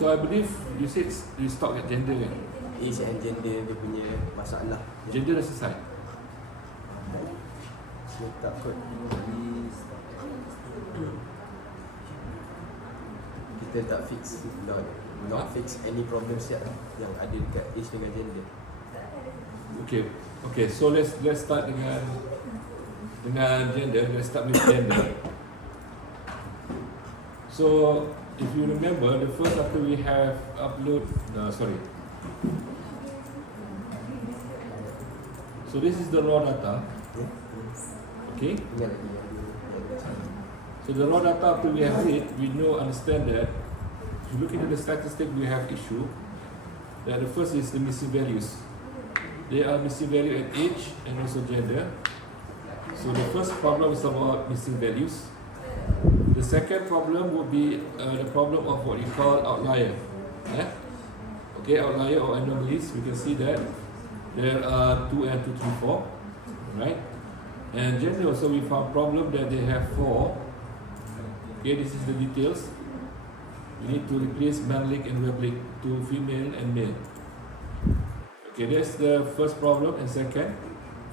So I believe you said you stop at gender kan? Age and gender dia punya masalah. Gender dah selesai. Tak kot. Kita tak fix, not fix any problems yang ada dekat age dengan gender. Okay. So let's start dengan gender. Let's start with gender. So if you remember, the first after we have So this is the raw data. Okay. So the raw data after we have it, we understand that if you look into the statistic we have issue, that the first is the missing values. They are missing value at age and also gender. So the first problem is about missing values. The second problem would be the problem of what you call outlier. Okay, outlier or anomalies. We can see that there are 2 and 2, 3, 4, right? And gender also we found problem that they have 4. Okay, this is the details. We need to replace male and female to female and male. Okay, that's the first problem. And second,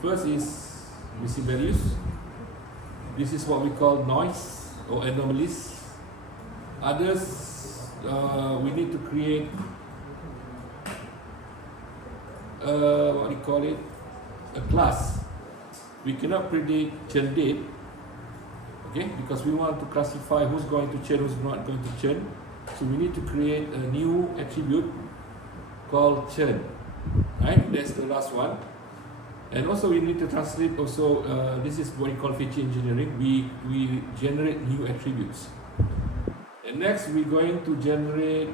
first is missing values. This is what we call noise or anomalies. Others, we need to create a class. We cannot predict churn date, okay, because we want to classify who's going to churn, who's not going to churn. So we need to create a new attribute called churn, right? That's the last one. And also we need to translate also, this is what we call feature engineering. We generate new attributes. And next we're going to generate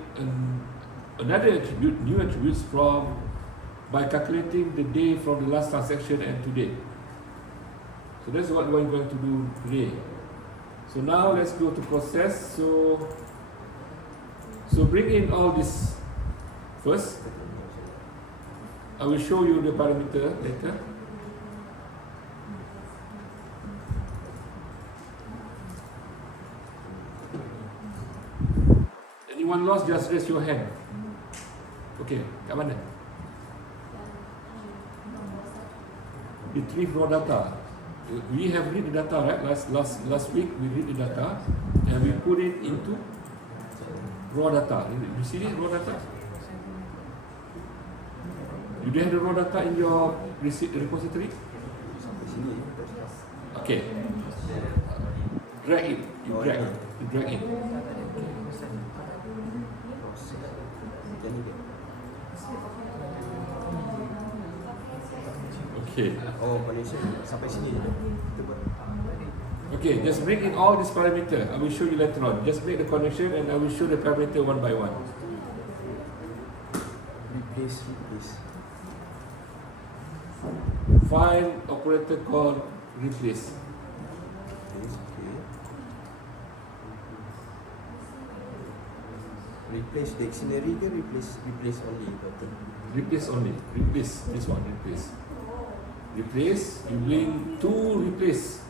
another attribute, new attributes by calculating the day from the last transaction and to date. So that's what we're going to do today. So now let's go to process. So bring in all this first. I will show you the parameter later. Anyone lost, just raise your hand. Okay, kat mana? Retrieve raw data. We have read the data, right? Last week we read the data and we put it into raw data. You see it, raw data? You do have the raw data in your repository? Okay. Drag it. You drag it. Okay. Oh, Malaysia sampai sini. Okay, just bring in all these parameters. I will show you later on. Just make the connection and I will show the parameter one by one. Replace. Find operator called replace. Okay. Replace dictionary ke replace only? Replace only. Replace. This one, replace. Replace, you bring two replace.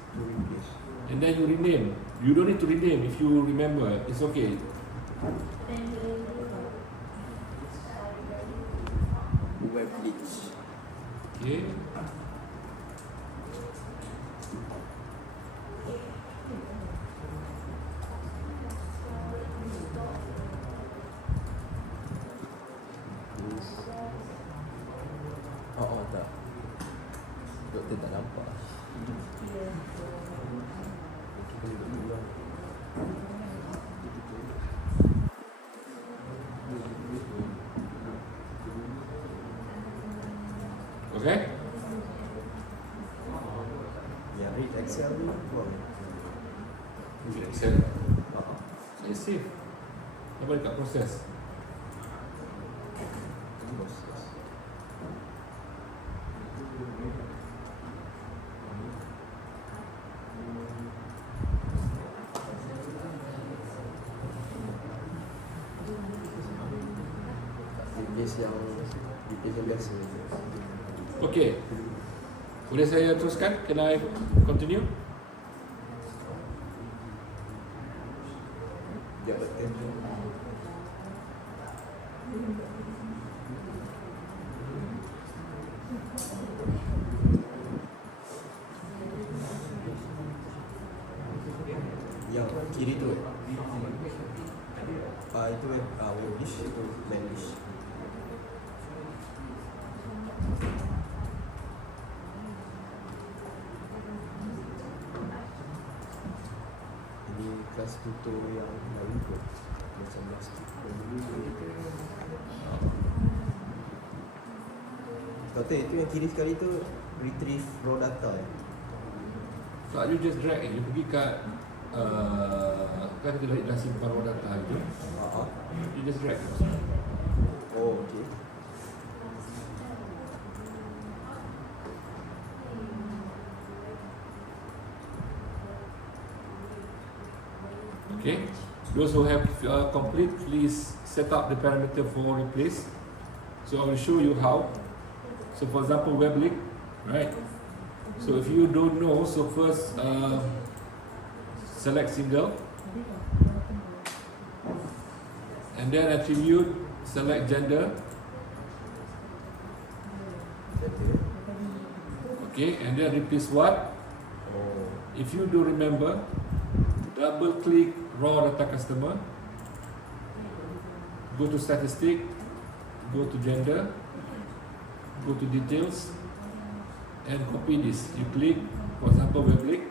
And then you rename. You don't need to rename if you remember. It's okay. Web glitch. Okay. Oh tak. Doktor tak nampak. Okay? Ya, read Excel ni buang. Read Excel. Saya save. Apa dekat proses? Replace yang biasa. Okay. Boleh saya teruskan? Can I continue? Yang kiri tu itu web dish, itu main dish. Ini kelas tutor yang lain kot, macam kelas Kata itu yang kiri sekali tu retrieve raw data ya? So you just drag you pergi kat kan kita dah simpan raw data itu. You just drag. Oh, okay. Okay. Those who have complete, please set up the parameter for replace. So I will show you how. So for example, web link, right? So if you don't know, so first select single, and then attribute, select gender. Okay, and then replace what? If you do remember, double click raw data customer, go to statistic, go to gender, go to details, and copy this. You click, for example, web link,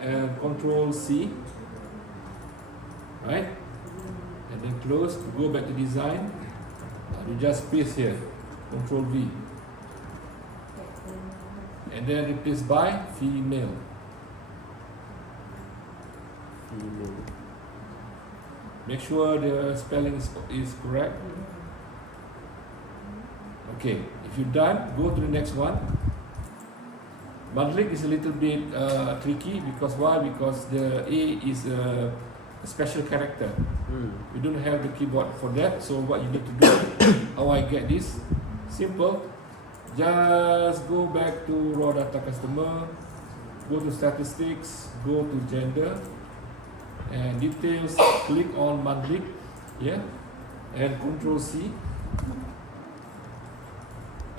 and Control C, right? And then close, go back to design, you just paste here, Control V, and then replace by female. Make sure the spelling is correct. Okay, if you're done, go to the next one. Mandlik is a little bit tricky because why? Because the A is a special character. We don't have the keyboard for that. So what you need to do, how I get this? Simple. Just go back to raw data customer, go to statistics, go to gender, and details, click on Mandlik, yeah, and Control C.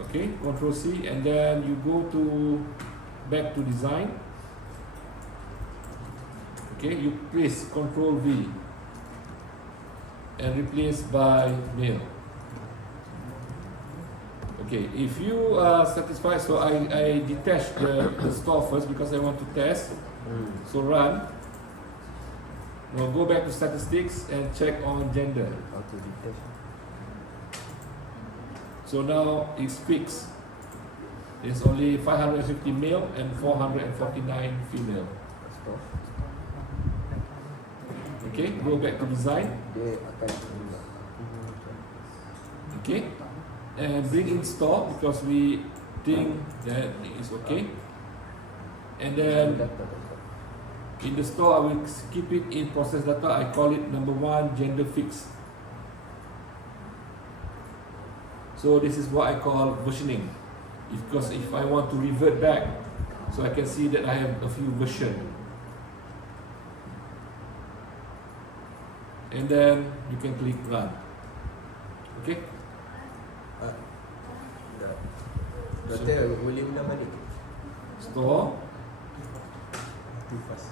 Okay, Control C, and then you go to back to design. Okay, you place Control V and replace by male. Okay, if you are satisfied, so I detach the store first because I want to test. So run. Now go back to statistics and check on gender. So now it's fixed. It's only 550 male and 449 female. Okay, go back to design. Okay, and bring in store because we think that it's okay. And then in the store, I will keep it in process data. I call it number 1 gender fix. So this is what I call versioning. Because if I want to revert back, so I can see that I have a few versions. And then you can click run. Okay? Berarti boleh ulang balik. Store. Too fast.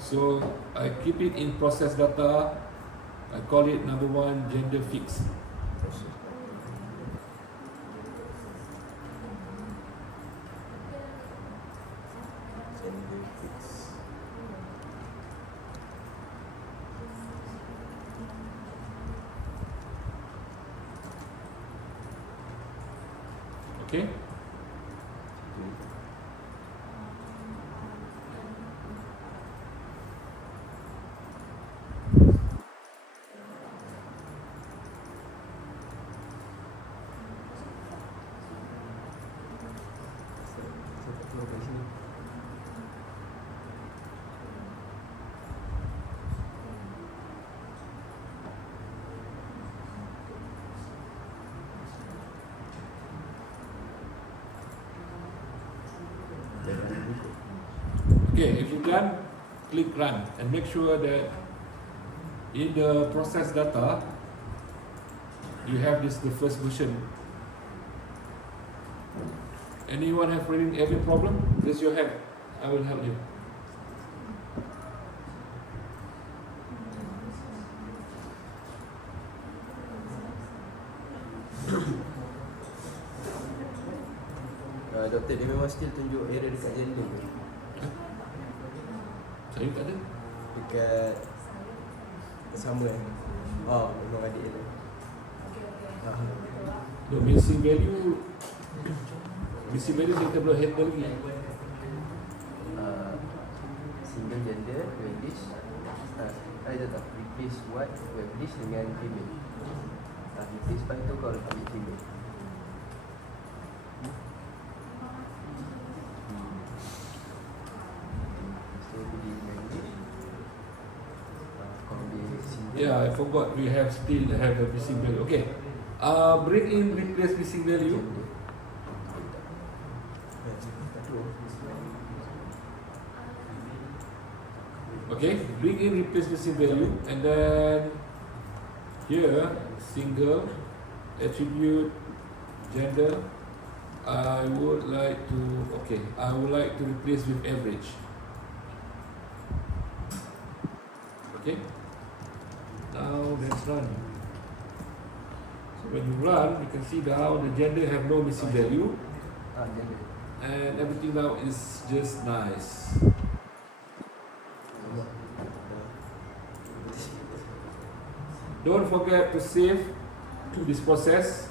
So I keep it in process data. I call it number 1 gender fix. Okay. Okay, if you're done, click run and make sure that in the process data you have the first version. Anyone have any problem? Raise your hand. I will help you. doktor, dia memang still tunjuk error dekat gender ke? Saya tak ada. Dekat sama Oh, memang ada error. No, missing value kita belum handle lagi. Single gender, English. Ada tak? Replace what, English dengan female. Replace by tu kalau ambil female. So, pilih English. Kalau ambil single. Yeah, I forgot we still have a missing value. Okay. Bring in replace missing value. Okay, bring in replace missing value, and then here single attribute gender. I would like to replace with average. Okay. Now let's run. So when you run, you can see now the gender have no missing value, Gender. and everything now is just nice. Don't forget to save this process.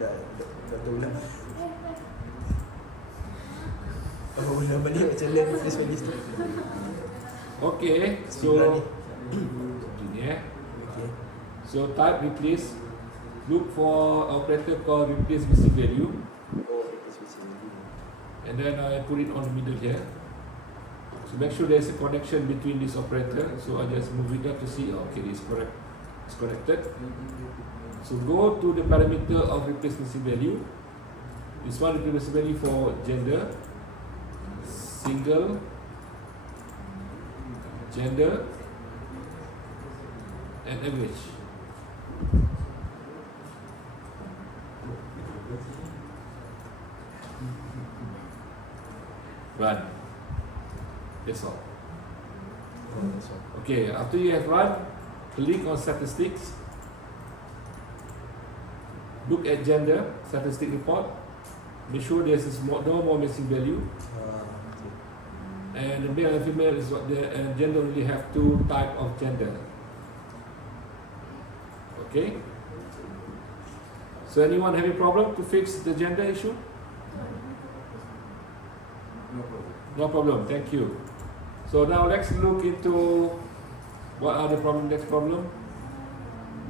Dah ulang. Ulang balik macam learn face value tu. Okay, so ini Okay. So type replace. Look for operator called replace missing value, Replace missing value. and then I put it on the middle here. So make sure there's a connection between this operator. So I just move it up to see. Okay, it's correct. It's connected. So go to the parameter of replace missing value. This one replace missing value for gender, single, gender, and average. Run. That's all. Okay, after you have run, click on statistics. Look at gender, statistic report. Make sure there's no more missing value. And the male and female is what and gender only have two type of gender. Okay. So anyone have a problem to fix the gender issue? No problem. Thank you. So now let's look into what are the problem. Next problem.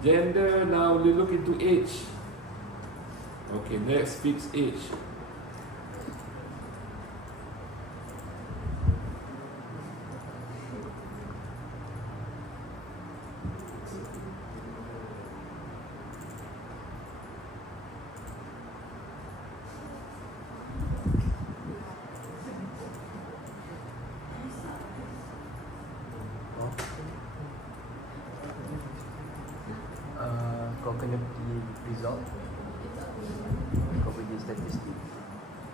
Gender. Now we look into age. Okay. Let's fix age. Kau kena pergi result, kau pergi statistik,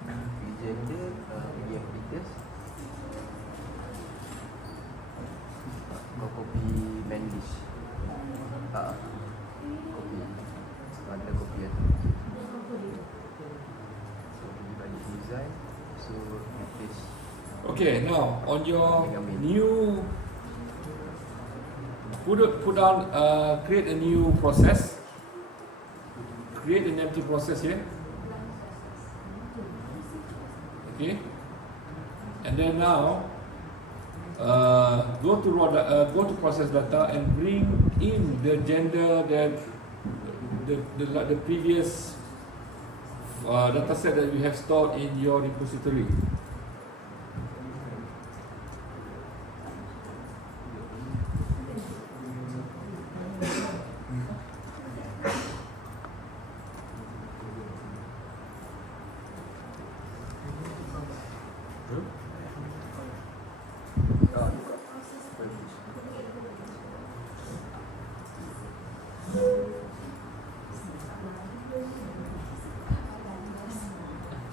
pergi gender, pergi activities, kau copy main list, copy, ada copy atau so pergi balik design, so replace. Okay. Now on your new put down create a new process. Create an empty process here. Okay. And then now go to process data and bring in the gender that the previous data set that you have stored in your repository.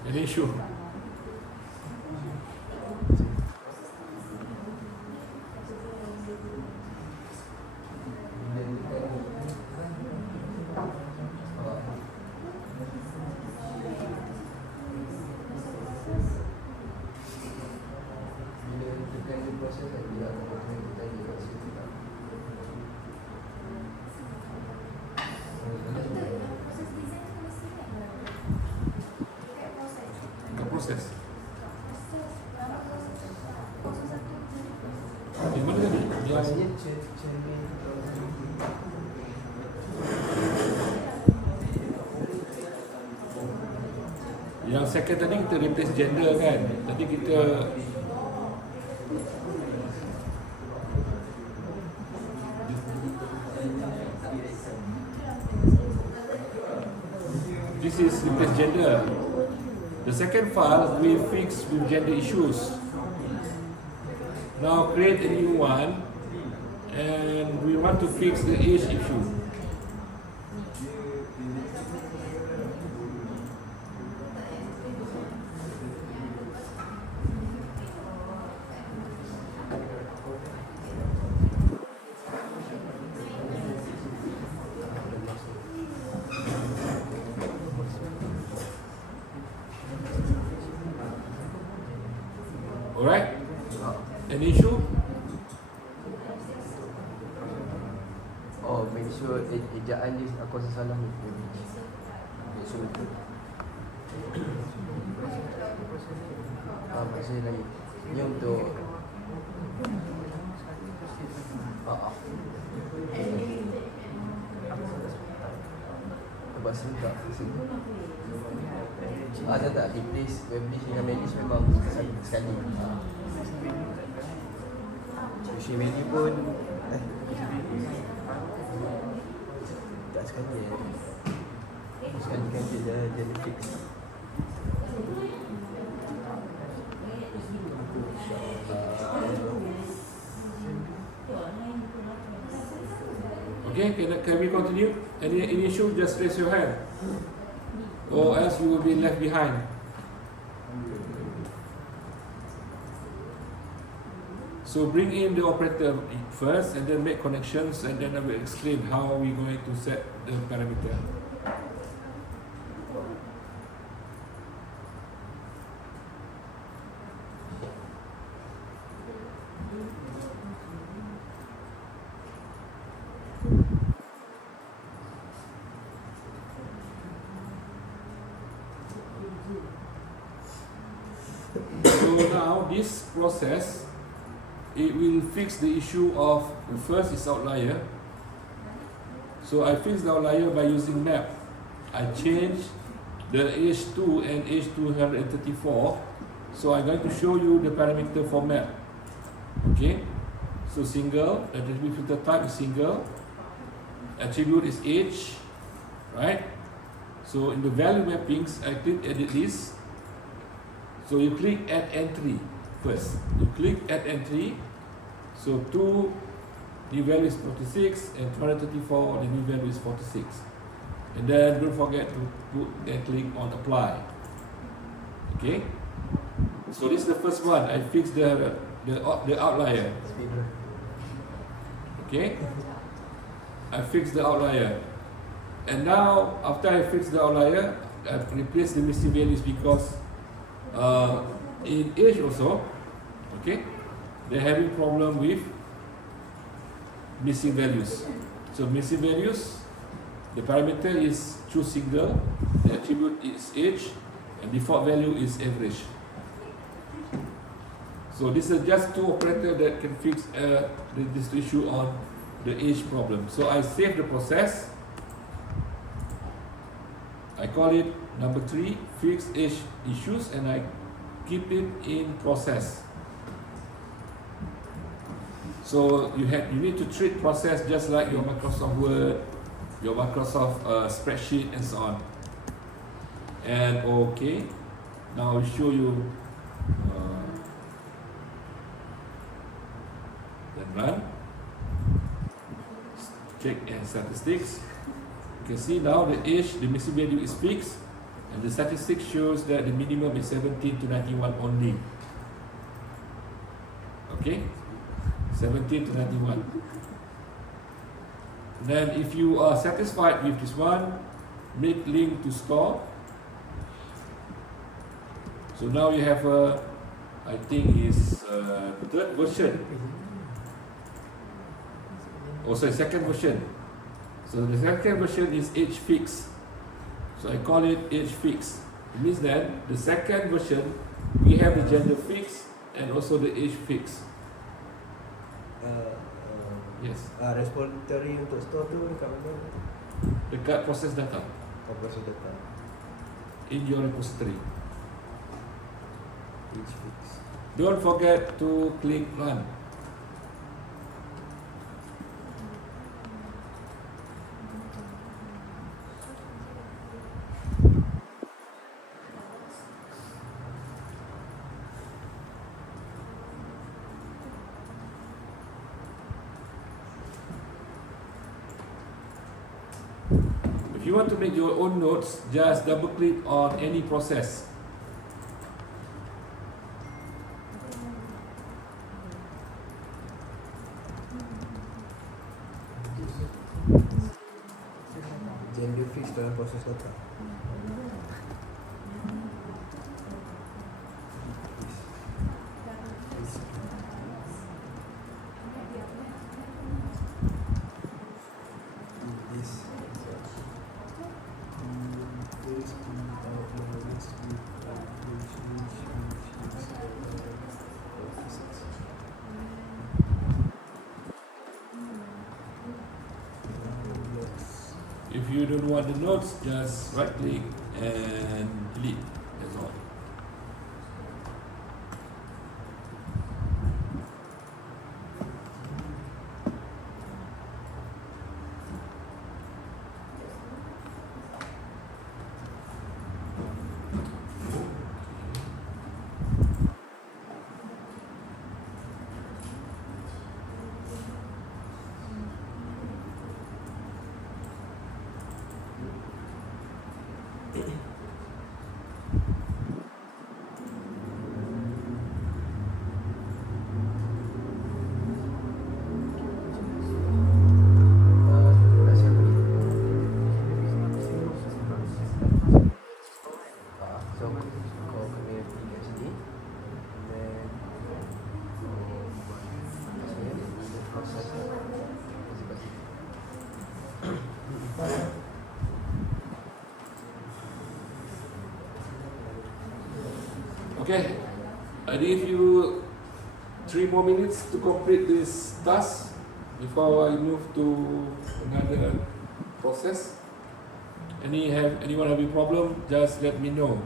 An issue. proses lagi lah. Kita lagi rasa tidak. The process. Yang mana tadi? Maksudnya cermin. Yang second tadi kita replace gender kan. Tadi kita this is replace gender. The second file we fix with gender issues. Now create a new one and we want to fix the age issue. Alright? An issue? Oh, make sure ejaan dia aku rasa salah ni. Make sure betul. Maksudnya lagi. Ni untuk bahasa tak. Tak replace Weblish dengan Medish memang sekali. Social media pun tak sekali sekali kan dia fix. Okay, can we continue? Any issue, just raise your hand. Or else you will be left behind. So bring in the operator first and then make connections and then I will explain how we're going to set the parameter. So now this process, it will fix the issue of the first is outlier. So I fix the outlier by using map. I change the H2 and H234. So I'm going to show you the parameter for map. Okay. So single, attribute filter type is single. Attribute is H, right? So in the value mappings, I click edit this. So you click add entry first. You click add entry. So 2, the value is 46, and 234, the new value is 46. And then don't forget to put and click on apply. Okay. So this is the first one. I fixed the outlier. Okay. I fixed the outlier. And now after I fix the outlier, I replace the missing values because in age also, okay, they're having problem with missing values. So missing values, the parameter is choose single, the attribute is age, and default value is average. So this is just two operators that can fix this issue on the age problem. So I save the process. I call it number 3, fix age issues, and I keep it in process. So you need to treat process just like your Microsoft Word, your Microsoft spreadsheet, and so on. And okay, now I'll show you. Then run. Check and statistics. You can see now the age, the missing value is fixed, and the statistics shows that the minimum is 17 to 91 only. Okay, 17 to 91. Then if you are satisfied with this one, make link to store. So now you have I think is third version. Oh, sorry, second version. So the second version is age fix. So I call it age fix. It means that the second version we have the gender fix and also the age fix. Yes. Repository untuk store tu dekat mana? Dekat proses data. Proses data. In your repository. Age fix. Don't forget to click run. If you want to make your own notes, just double click on any process. Gender fix dalam proses data. If you don't want the notes, just right click and delete. That's all. Okay, I give you 3 more minutes to complete this task before I move to another process. Anyone have a problem? Just let me know.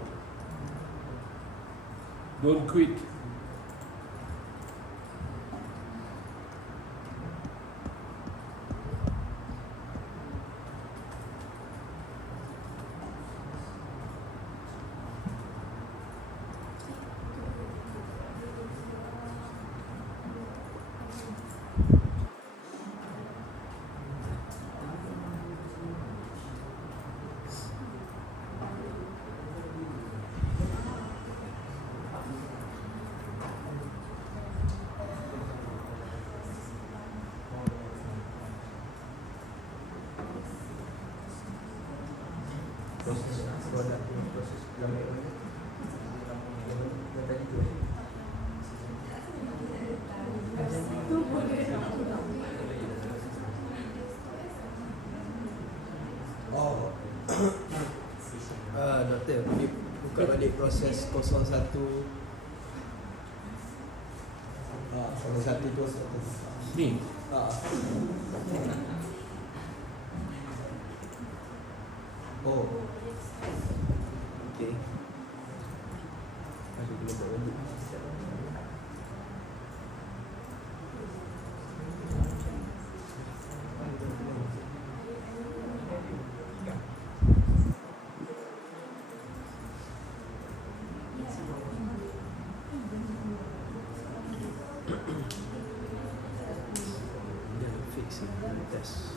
Don't quit. Doktor, boleh buka balik proses 01. 01 tu Ni. Oh. Okey. Aku boleh buat balik. Test.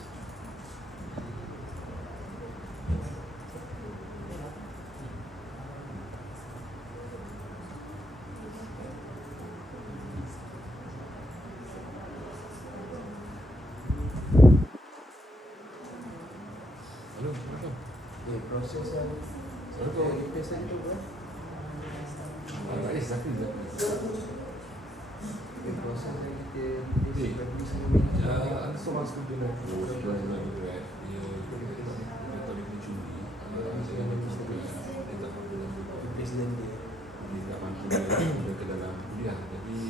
Hello. Proses yang replace tu kan? Exactly. Sebenarnya kita tulis bagi semua Ada seorang student aku dalam undergrad, dia tak boleh curi. Saya nak cakap dia tak mampu dia tak mampu dia ke dalam kuliah. Jadi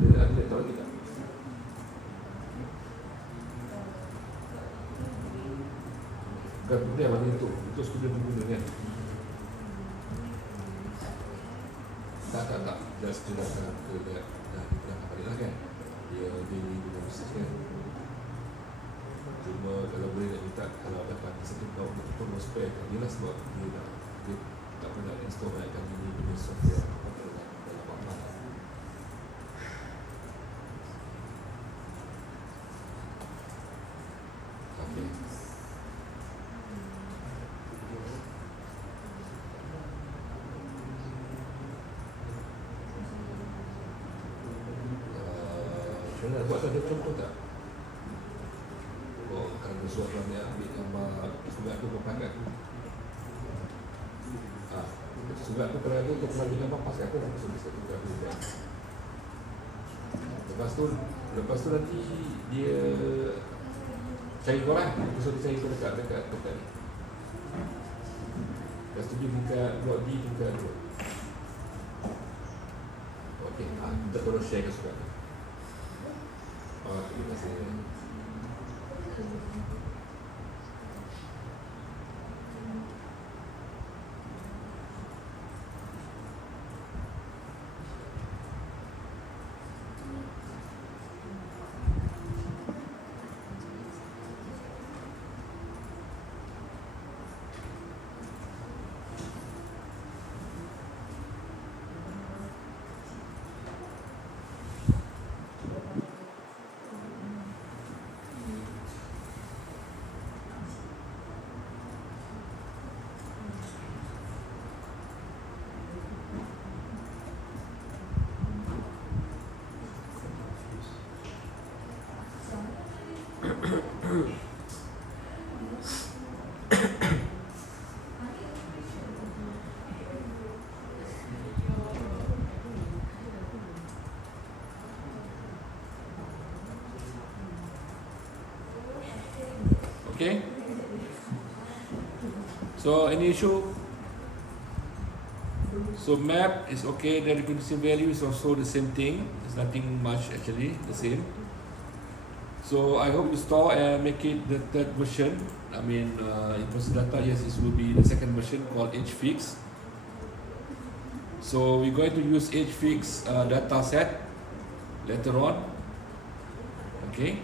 dia ada laptop lagi tak? Bukan kuliah mana itu student guna kan? Tak just dia datang ke dah balik lah kan. Dia guna message kan. Cuma kalau boleh nak minta, kalau dapat satu tahun mau spare kan dia lah, sebab dia tak pernah install banyak kali ni punya software dalam apa. Okay. Macam mana nak buat, ada contoh tak? Kalau suatu orang yang ambil gambar surat tu berpangat tu, surat tu kerana untuk mengambil gambar pas aku nak masuk surat tu kan. Lepas tu nanti dia cari korang, lepas tu dia cari dekat ni. Lepas tu dia buka blog D, buka tu. Okey, kita tolong share ke surat tu. Terima kasih. Okay. So any issue? So map is okay. The reconnaissance value is also the same thing. It's nothing much actually, the same. So I hope you store and make it the third version. I mean, in process data, yes, this will be the second version called hfix. So we're going to use hfix data set later on. Okay.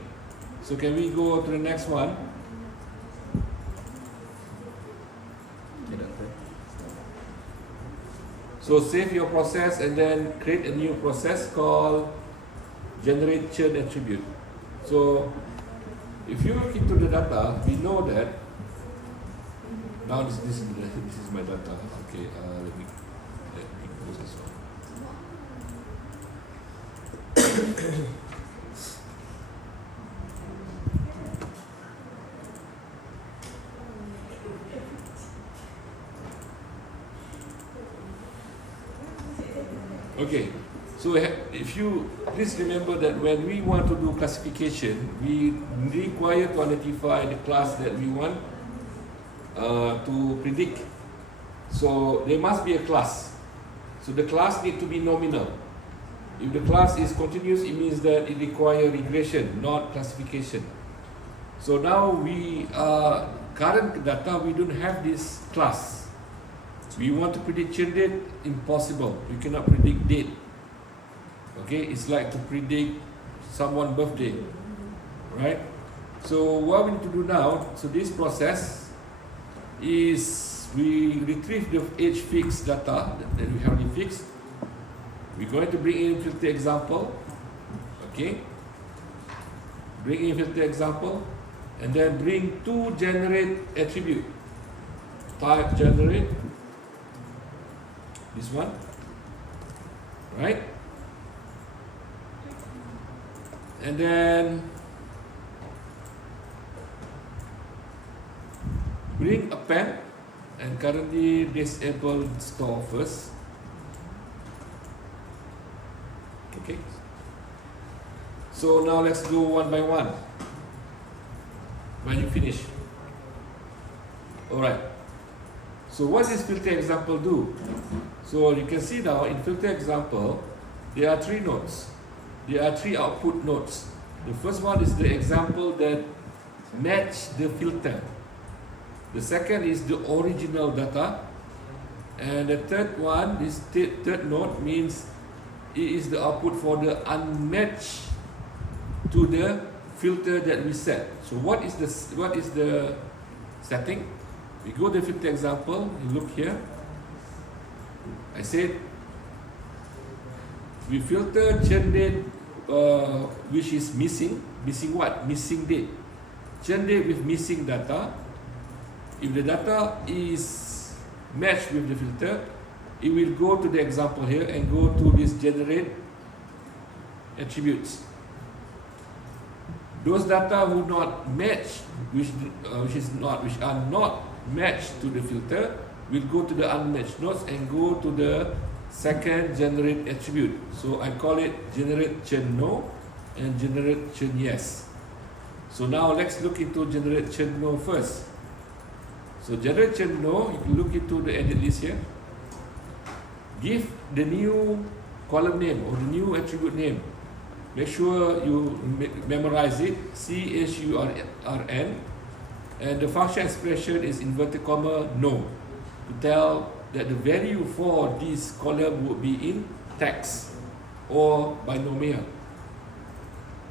So can we go to the next one? So save your process and then create a new process called generate churn attribute. So if you look into the data, we know that now this is my data. Okay, let me close this one. Okay, so if you please remember that when we want to do classification, we require to identify the class that we want to predict. So there must be a class. So the class need to be nominal. If the class is continuous, it means that it requires regression, not classification. So now we current data, we don't have this class. We want to predict churn date, impossible. We cannot predict date. Okay, it's like to predict someone's birthday, right? So what we need to do now, so this process is we retrieve the hfix data that we have fixed. We're going to bring in filter example, okay? Bring in filter example, and then bring to generate attribute. Type generate. This one, right? And then bring append and currently disable store first. Okay. So now let's go one by one. When you finish. Alright. So what does filter example do? So you can see now in filter example, there are 3 nodes. There are 3 output nodes. The first one is the example that match the filter. The second is the original data. And the third one, this third node means it is the output for the unmatched to the filter that we set. So what is the setting? We go to the filter example, you look here. I said we filter churn date which is missing. Missing what? Missing date. Churn date with missing data. If the data is matched with the filter, it will go to the example here and go to this generate attributes. Those data who not match, which are not matched to the filter, will go to the unmatched nodes and go to the second generate attribute. So I call it generate churn no and generate churn yes. So now let's look into generate churn no first. So generate churn no, you can look into the edit list here. Give the new column name or the new attribute name. Make sure you memorize it, CHURN, and the function expression is inverted comma no, to tell that the value for this column would be in text or binomial.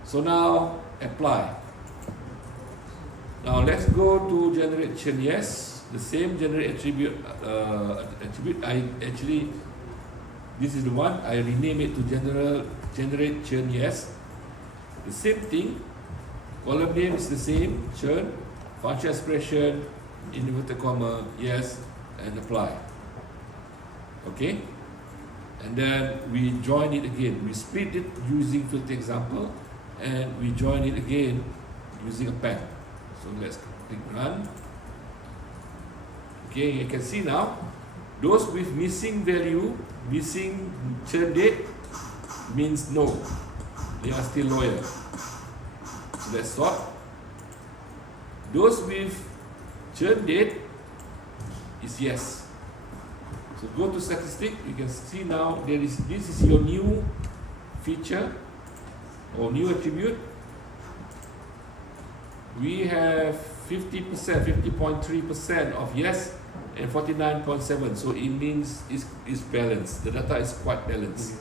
So now apply. Now let's go to generate churn yes. The same generate attribute. This is the one I rename it to generate churn yes. The same thing. Column name is the same, churn. Function expression, inverted comma, yes, and apply. Okay? And then we join it again. We split it using filter example, and we join it again using a pen. So let's click run. Okay, you can see now, those with missing value, missing churn date, means no. They are still loyal. So let's sort. Those with churn date is yes. So go to statistic, you can see now this is your new feature or new attribute. We have 50%, 50.3% of yes and 49.7%. So it means it's balanced. The data is quite balanced.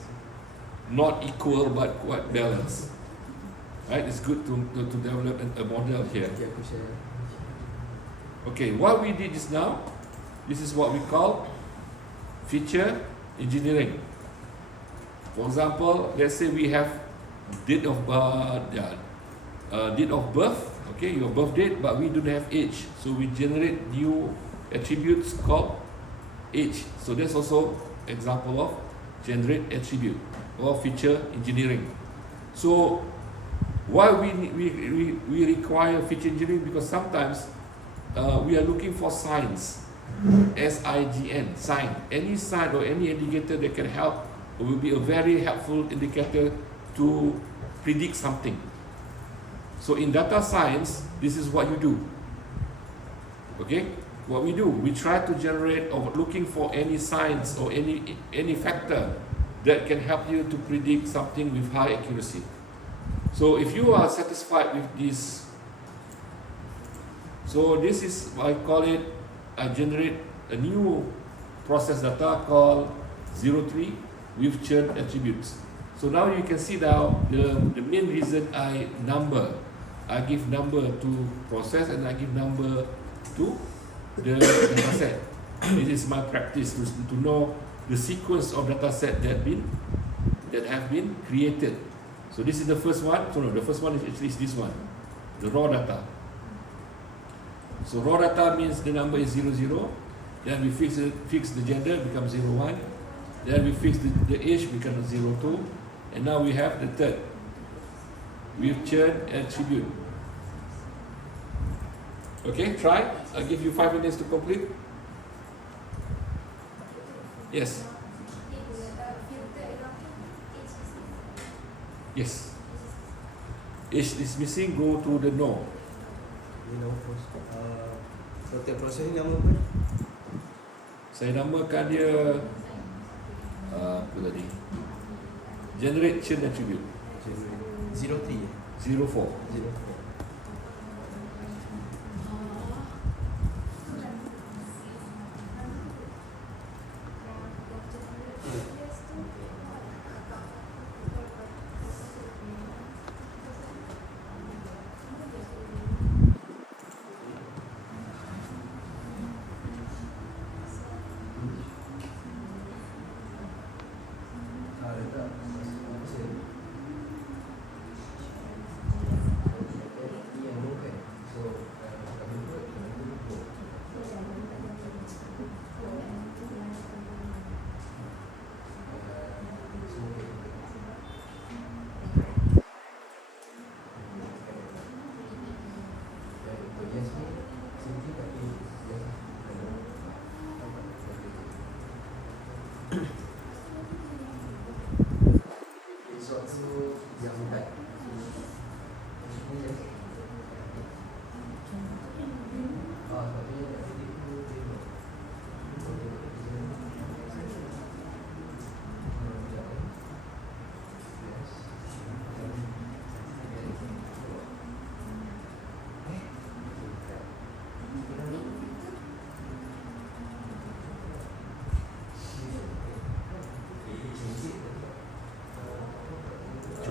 Not equal, but quite balanced. Right? It's good to develop a model here. Okay, what we did just now, this is what we call feature engineering. For example, let's say we have date of birth, okay, your birth date, but we don't have age. So we generate new attributes called age. So that's also example of generate attribute or feature engineering. So why we require feature engineering? Because sometimes we are looking for signs, SIGN, sign. Any sign or any indicator that can help will be a very helpful indicator to predict something. So in data science, this is what you do. Okay, what we do, we try to generate or looking for any signs or any factor that can help you to predict something with high accuracy. So if you are satisfied with this, so this is, I call it, I generate a new process data called 03 with churn attributes. So now you can see now the main reason I give number to process and I give number to the data set. It is my practice to know the sequence of data set that have been created. So this is the first one. So no, the first one is actually this one, the raw data. So raw data means the number is 00. Then we fix the gender, becomes 01. Then we fix the age, becomes 02. And now we have the third with churn attribute. Okay, try. I'll give you 5 minutes to complete. Yes. Yes. age is missing, go to the no. Hotel proses ni nama apa? Saya namakan dia apa tadi? Generate chain attribute 03 04. 04.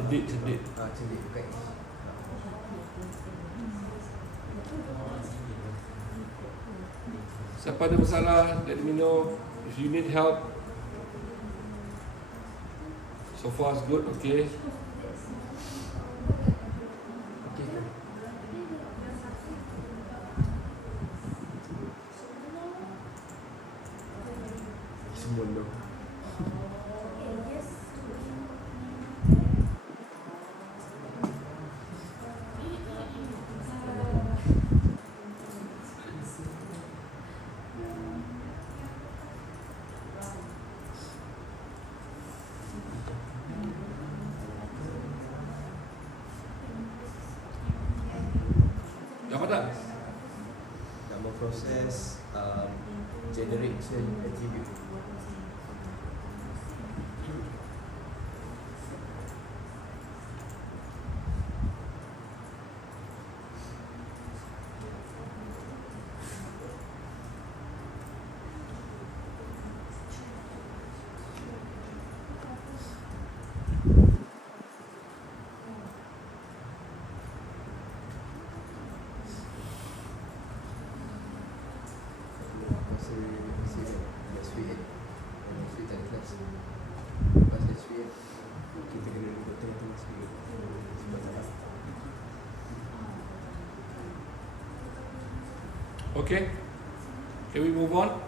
Cerdik. Cerdik, bukan. Siapa ada masalah, let me know. If you need help, so far it's good, okay. Semua no. Dapat tak? Nama proses generation attribute. Okay, can we move on?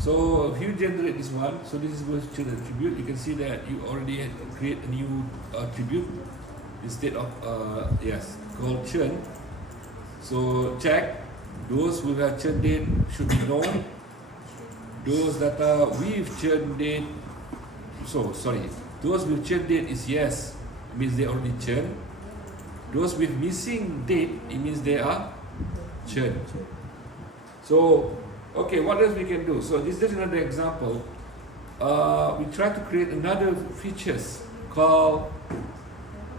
So if you generate this one, so this is going to the attribute. You can see that you already had create a new attribute instead of yes, called churn. So check those who have churn date should be known. Those that are with churn date, so sorry, those with churn date is yes, means they already churn. Those with missing date, it means they are churn. So, okay, what else we can do? So this is another example. We try to create another features called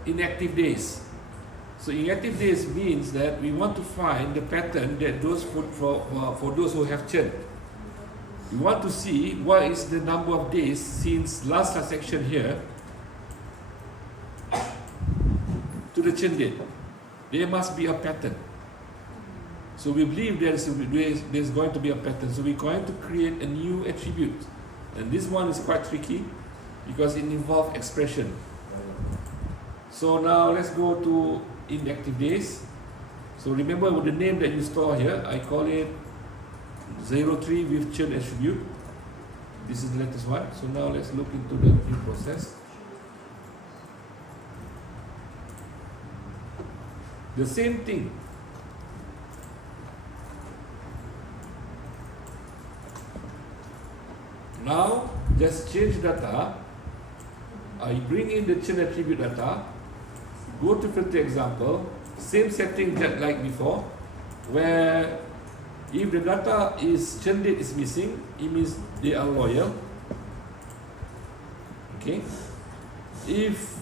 inactive days. So inactive days means that we want to find the pattern that those for those who have churn. We want to see what is the number of days since last transaction here to the churn date. There must be a pattern. So we believe there's going to be a pattern. So we're going to create a new attribute. And this one is quite tricky because it involves expression. So now let's go to inactive days. So remember the name that you store here, I call it 03 with churn attribute. This is the latest one. So now let's look into the new process. The same thing. Now just change data I bring in the churn attribute data, go to filter example, same setting just like before, where if the data is churn date is missing, it means they are loyal. Okay. If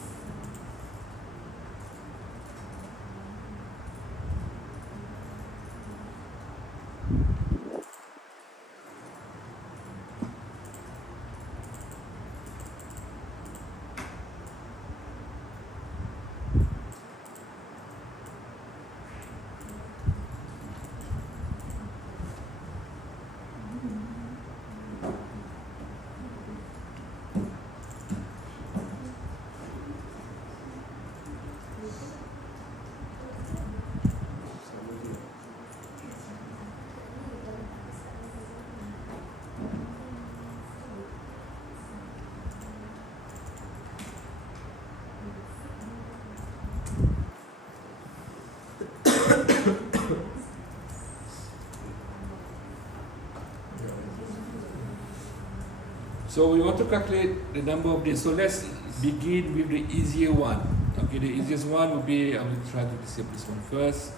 so we want to calculate the number of days. So let's begin with the easier one. Okay, the easiest one will be, I will try to disable this one first.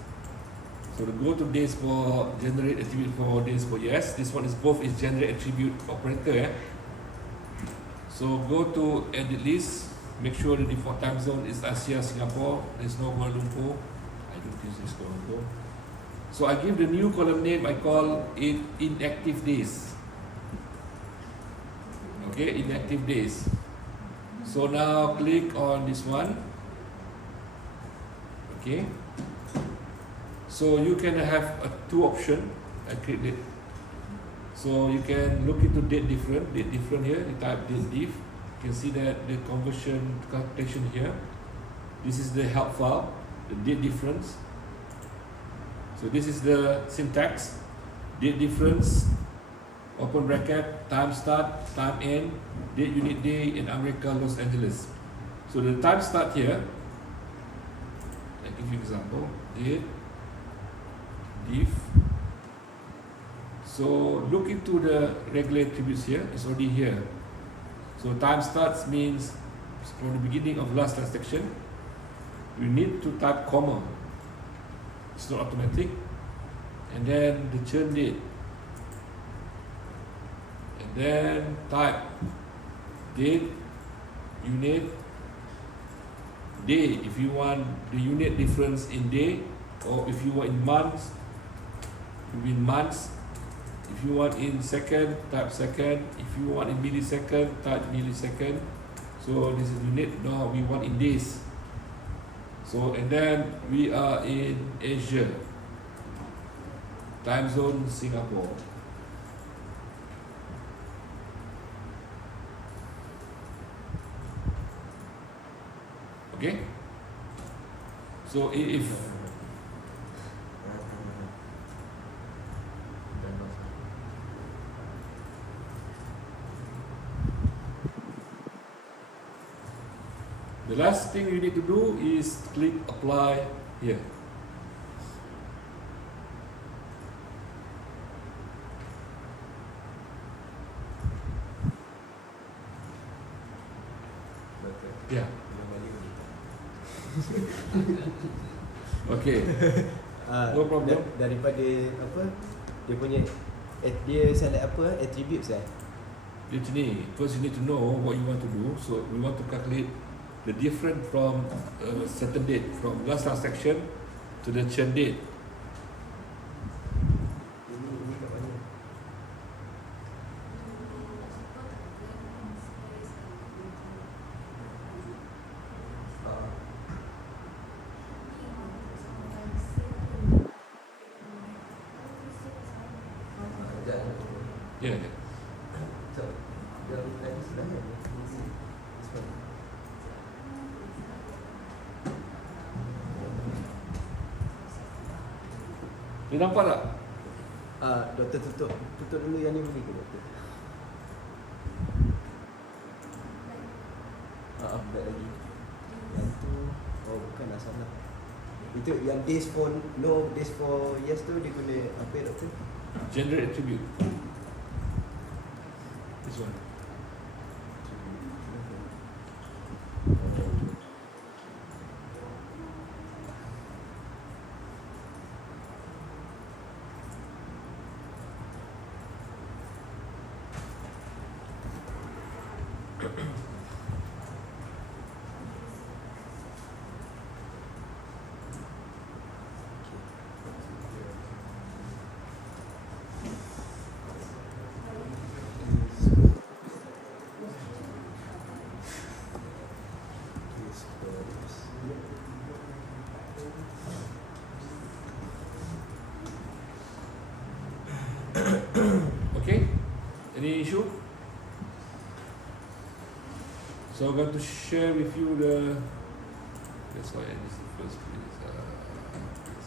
So to go to days for generate attribute for days for yes. This one is both is generate attribute operator. So go to edit list. Make sure the default time zone is Asia, Singapore. There's no Kuala Lumpur. I don't use this Kuala Lumpur. So I give the new column name. I call it inactive days. Okay, inactive days. So now click on this one. Okay. So you can have two options. I click it. So you can look into date different here. You type date diff. You can see that the conversion calculation here. This is the help file, the date difference. So this is the syntax. Date difference, open bracket, time start, time end, date unit day in America, Los Angeles. So the time start here, I give you example, date, diff. So look into the regular attributes here, it's already here. So time starts means from the beginning of last transaction, you need to type comma. It's not automatic. And then the churn date. And then type date, unit, day. If you want the unit difference in day, or if you want in months, you in months. If you want in second, type second. If you want in millisecond, type millisecond. So this is unit. No, we want in days. So and then we are in Asia. Time zone Singapore. Okay. So if the last thing you need to do is click apply here. Yeah. Okay. No problem. Daripada apa? Dia punya dia select apa? Attributes Dia ni, first you need to know what you want to do. So we want to calculate the difference from a certain date, from last transaction to the churn date. Ini kat mana? Yeah. So, yang tadi sebenarnya Dia nampak tak? Doktor tutup dulu yang ni boleh ke doktor? Tak lagi. Yang tu, bukan lah salah. Itu yang days for no, days for yes tu dia guna apa doktor? Generate attribute. This one. Any issue? So I'm going to share with you the. That's why this is the first place. Yes.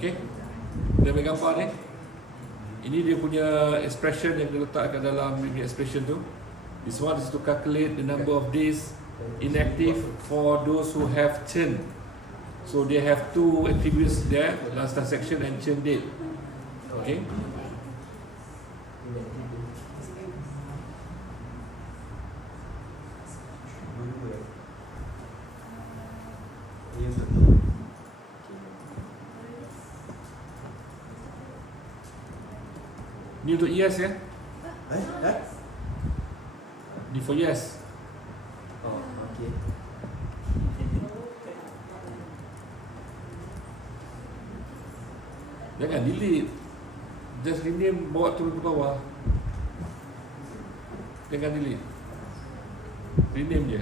Okay, dia ambil gambar ni. Ini dia punya expression yang dia letakkan dalam ini expression tu. This one is to calculate the number of days inactive for those who have churn. So they have two attributes there, last transaction and churn date. Okay. Ni untuk yes ya? Ni for yes. Oh, okay. Jangan delete. Just rename, bawa turun ke bawah. Jangan delete. Rename je.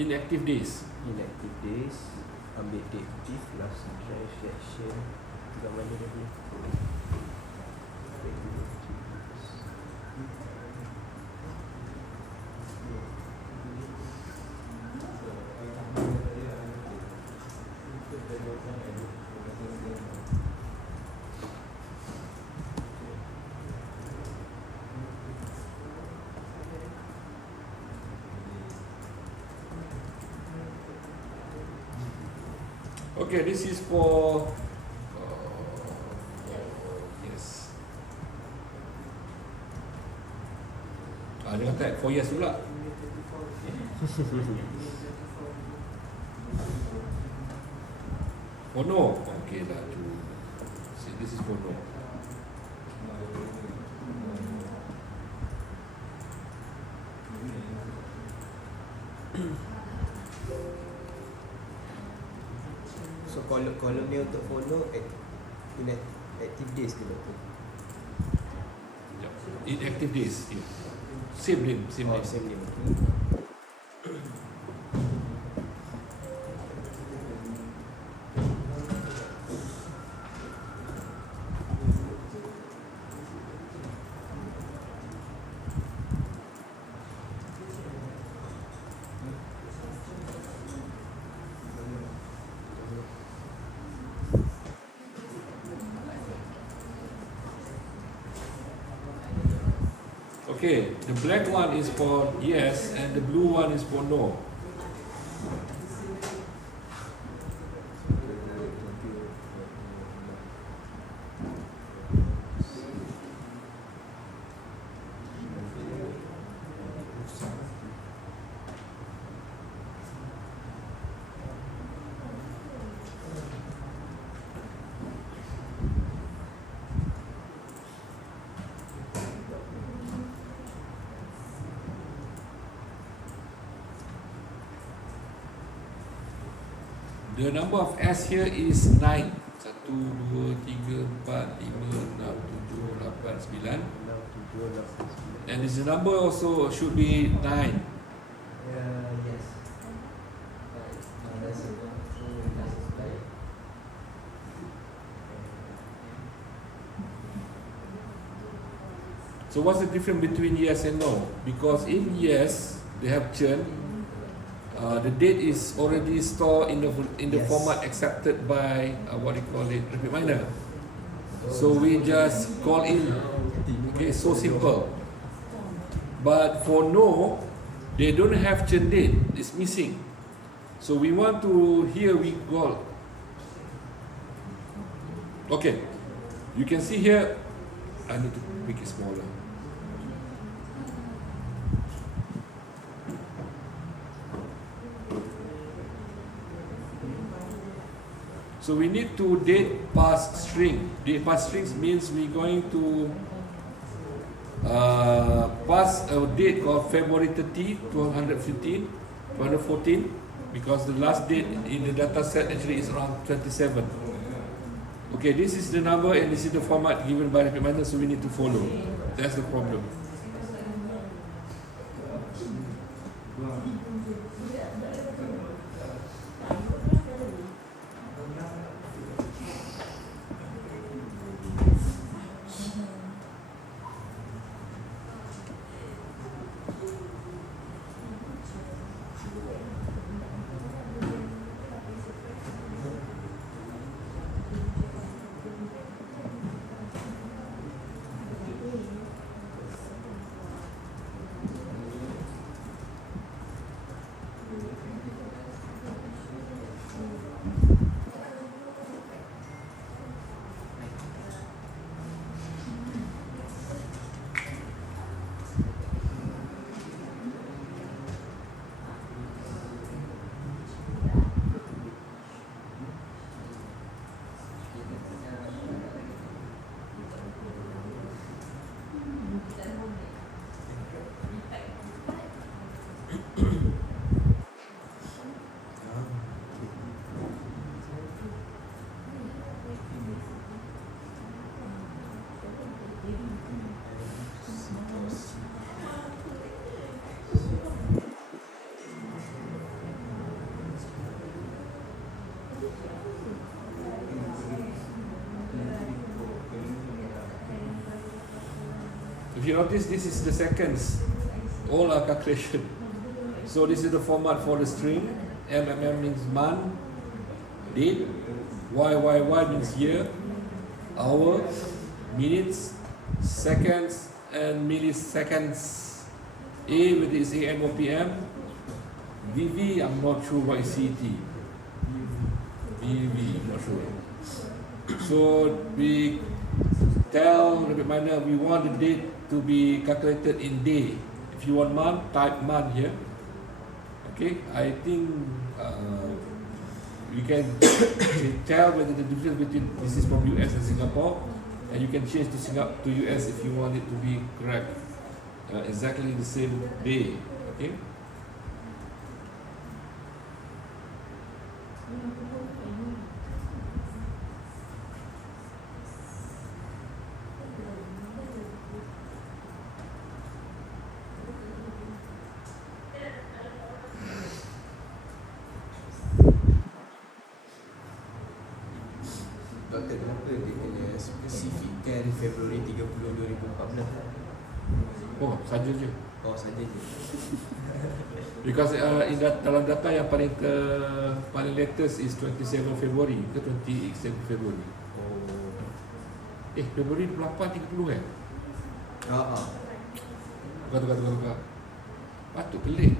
Inactive days. Inactive days. Ambil date active, last transaction. Kat mana tadi? Okay, this is for yes. Jangan type for yes pula. For no. Okay dah tu. See, this is for no. So kolom ni untuk follow inactive days ke betul? Inactive days. Yeah. Same name, same name. Same name. Okay, the black one is for yes and the blue one is for no. The number of S here is 9. 1, 2, 3, 4, 5, 6, 7, 8, 9. And this number also should be 9. Yes. So what's the difference between yes and no? Because in yes, they have churn. The date is already stored in the Yes. format accepted by what do you call it, RAPIDMINER. So we just call in. Okay, so simple. But for no, they don't have churn date. It's missing. So we want to here we call. Okay, you can see here. I need to make it smaller. So we need to date pass string. Date pass strings means we're going to pass a date of February 30, 215, 214, because the last date in the data set actually is around 27. Okay, this is the number and this is the format given by RAPIDMINER, so we need to follow. That's the problem. If you notice, this is the seconds. All are calculation. So this is the format for the string. MMM means month, date. YYY means year, hour, minutes, seconds, and milliseconds. A with its AM or PM. VV, I'm not sure what is CT. VV, I'm not sure. So we tell RAPIDMINER we want the date to be calculated in day. If you want month, type month here. Okay, I think you can tell whether the difference between this is from US and Singapore, and you can change to US if you want it to be correct. Exactly the same day. Okay. Doktor, kenapa dia kena spesifikkan Februari 30, 2014? Oh, saja je. Oh, saja je. Because dalam data yang paling latest is 27 February ke 27 February. Oh. Februari 28, 30 Tukar. Patut pelik.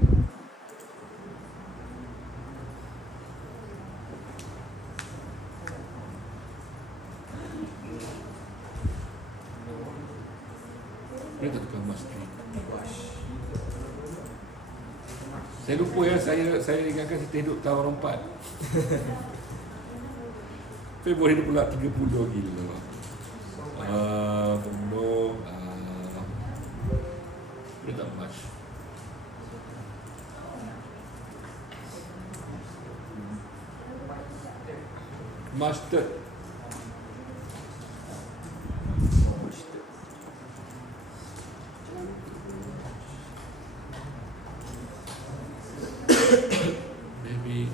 Boleh tak tukar March 3? Saya lupa ya, saya ingatkan kita hidup tahun 4. Februari dia pula 30 gila. Boleh tak March? March 3rd. Maybe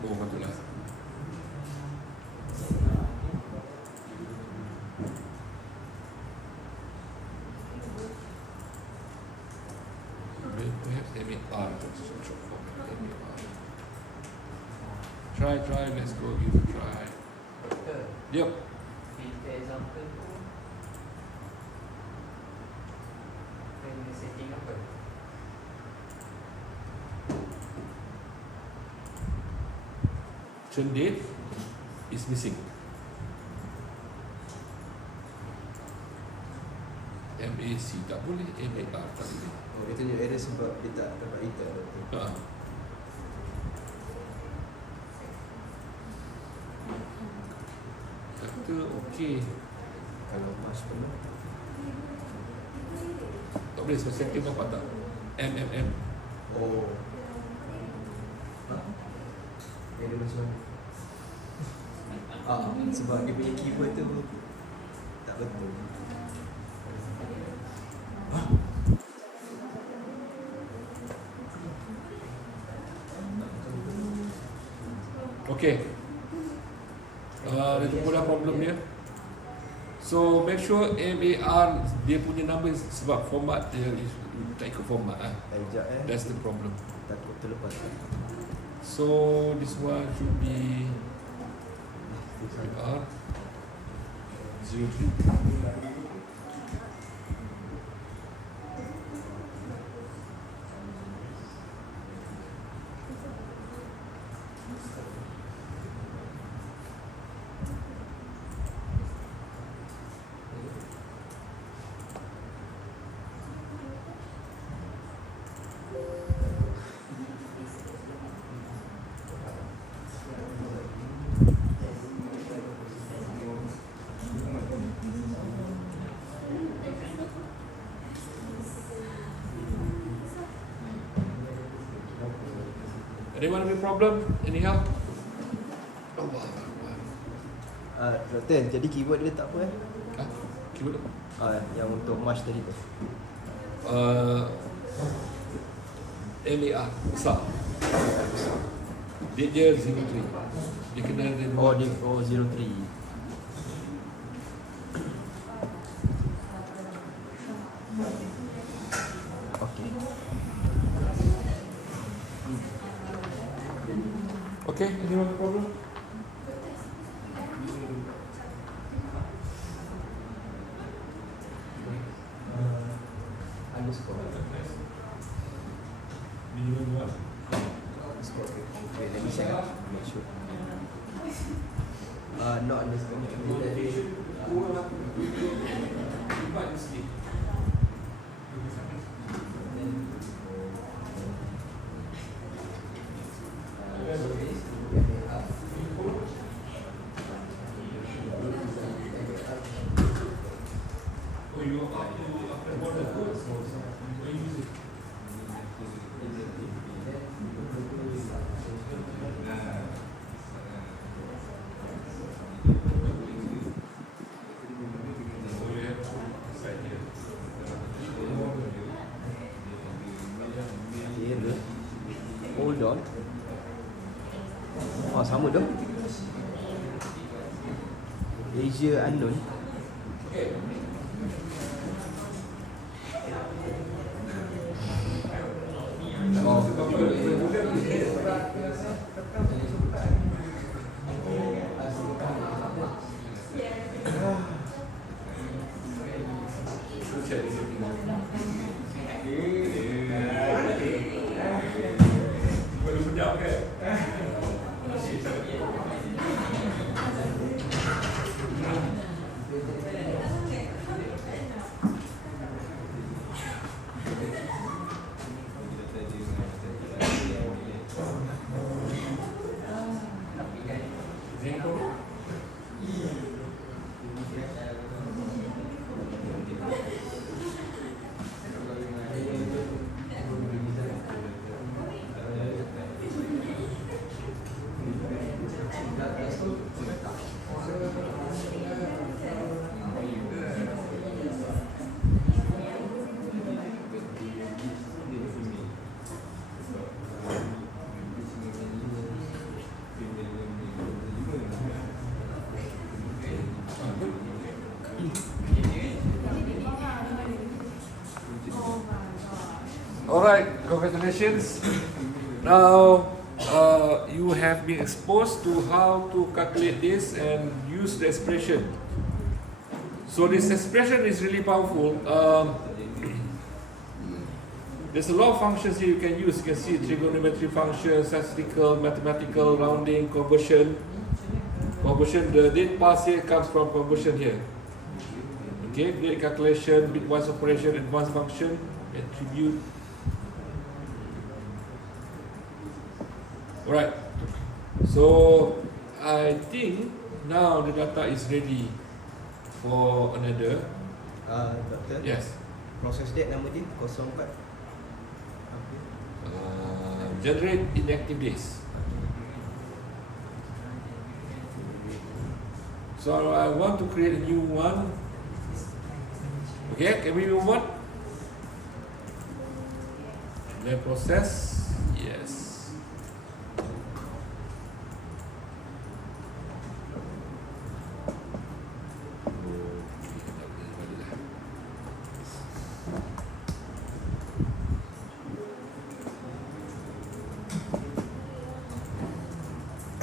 oh, betul lah. Perhaps MAR. Try, let's go give it a try. Yep. filter example tu kena setting apa? Churn date is missing. MAC tak boleh, MAR tak boleh. Oh, dia tunjuk error sebab dia tak dapat enter. Ha. Kata okey. Kalau mask penuh. Tak boleh sebab setting dapat tak? MMM. Oh. Ha? Error macam mana? Sebab dia punya keyboard tu tak betul. Okay. Dia mudah problem dia. So make sure MAR dia punya number sebab format dia tak ikut format ah. Sekejap That's the problem. takut terlepas. So this one should be MAR 03. Anyone have a problem? Any help? Allah. Doktor, jadi keyboard dia tak apa Ah, keyboard. yang untuk mask tadi tu. MAR besar. Dia 03. Dia kena ada Oh, dia 03. Okey. Okay, anyone have a problem? Underscore. Minimum what? Underscore. Wait, let me check. Make sure. Not underscore. Oh, you are up to border code, so you use it. Error. Hold on. Sama dah. Asia unknown. Alright, congratulations. Now you have been exposed to how to calculate this and use the expression. So this expression is really powerful. There's a lot of functions here you can use. You can see trigonometry functions, statistical, mathematical, rounding, conversion. Conversion, the date pass here comes from conversion here. Okay, date calculation, bitwise operation, advanced function, attribute. Alright, so I think now the data is ready for another. Doktor, Yes. proses date nama dia 04. Generate inactive days. So I want to create a new one. Okay, can we move on? Then process. Yes.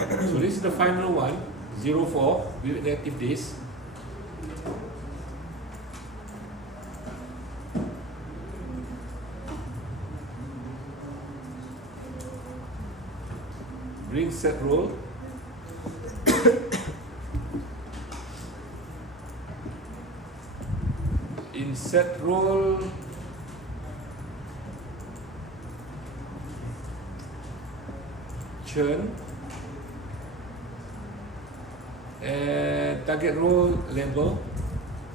So this is the final one, 04 with inactive days. Bring set roll. In set roll, churn and target roll label.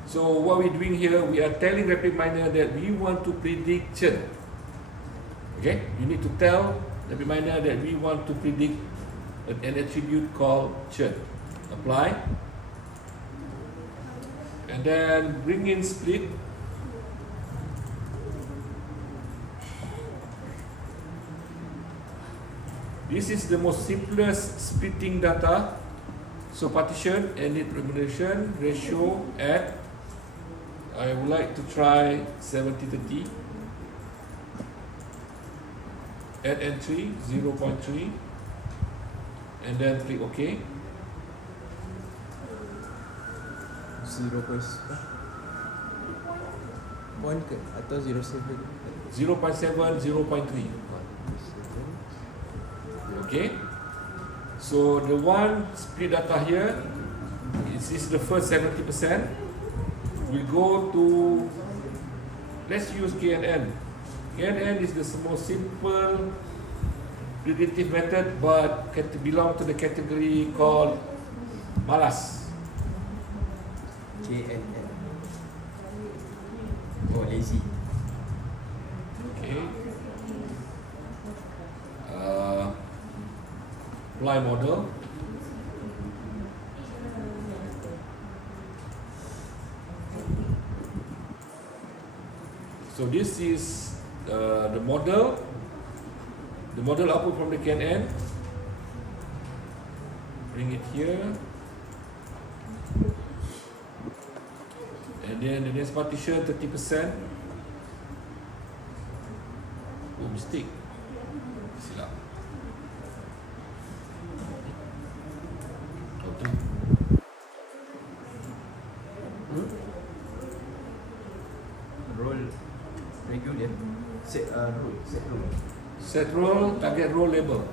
So what we're doing here, we are telling RAPIDMINER that we want to predict churn. Okay, you need to tell RAPIDMINER that we want to predict an attribute called churn. Apply, and then bring in split. This is the most simplest splitting data. So partition and need remuneration ratio at, I would like to try 70-30. Add entry 0.3 and then click OK. 0.1 ke atau 0.7? 0.7, 0.3. Okay. So the one split data here, this is the first 70%. We go to, let's use KNN. KNN is the most simple predictive method, but can belong to the category called malas. KNN. Oh, lazy. Okay. Apply model. So this is the model output from the KNN. Bring it here. And then the next partition 30%. Oh, mistake. Silap. Okay. Roll regular. Set roll. Set roll, target roll label.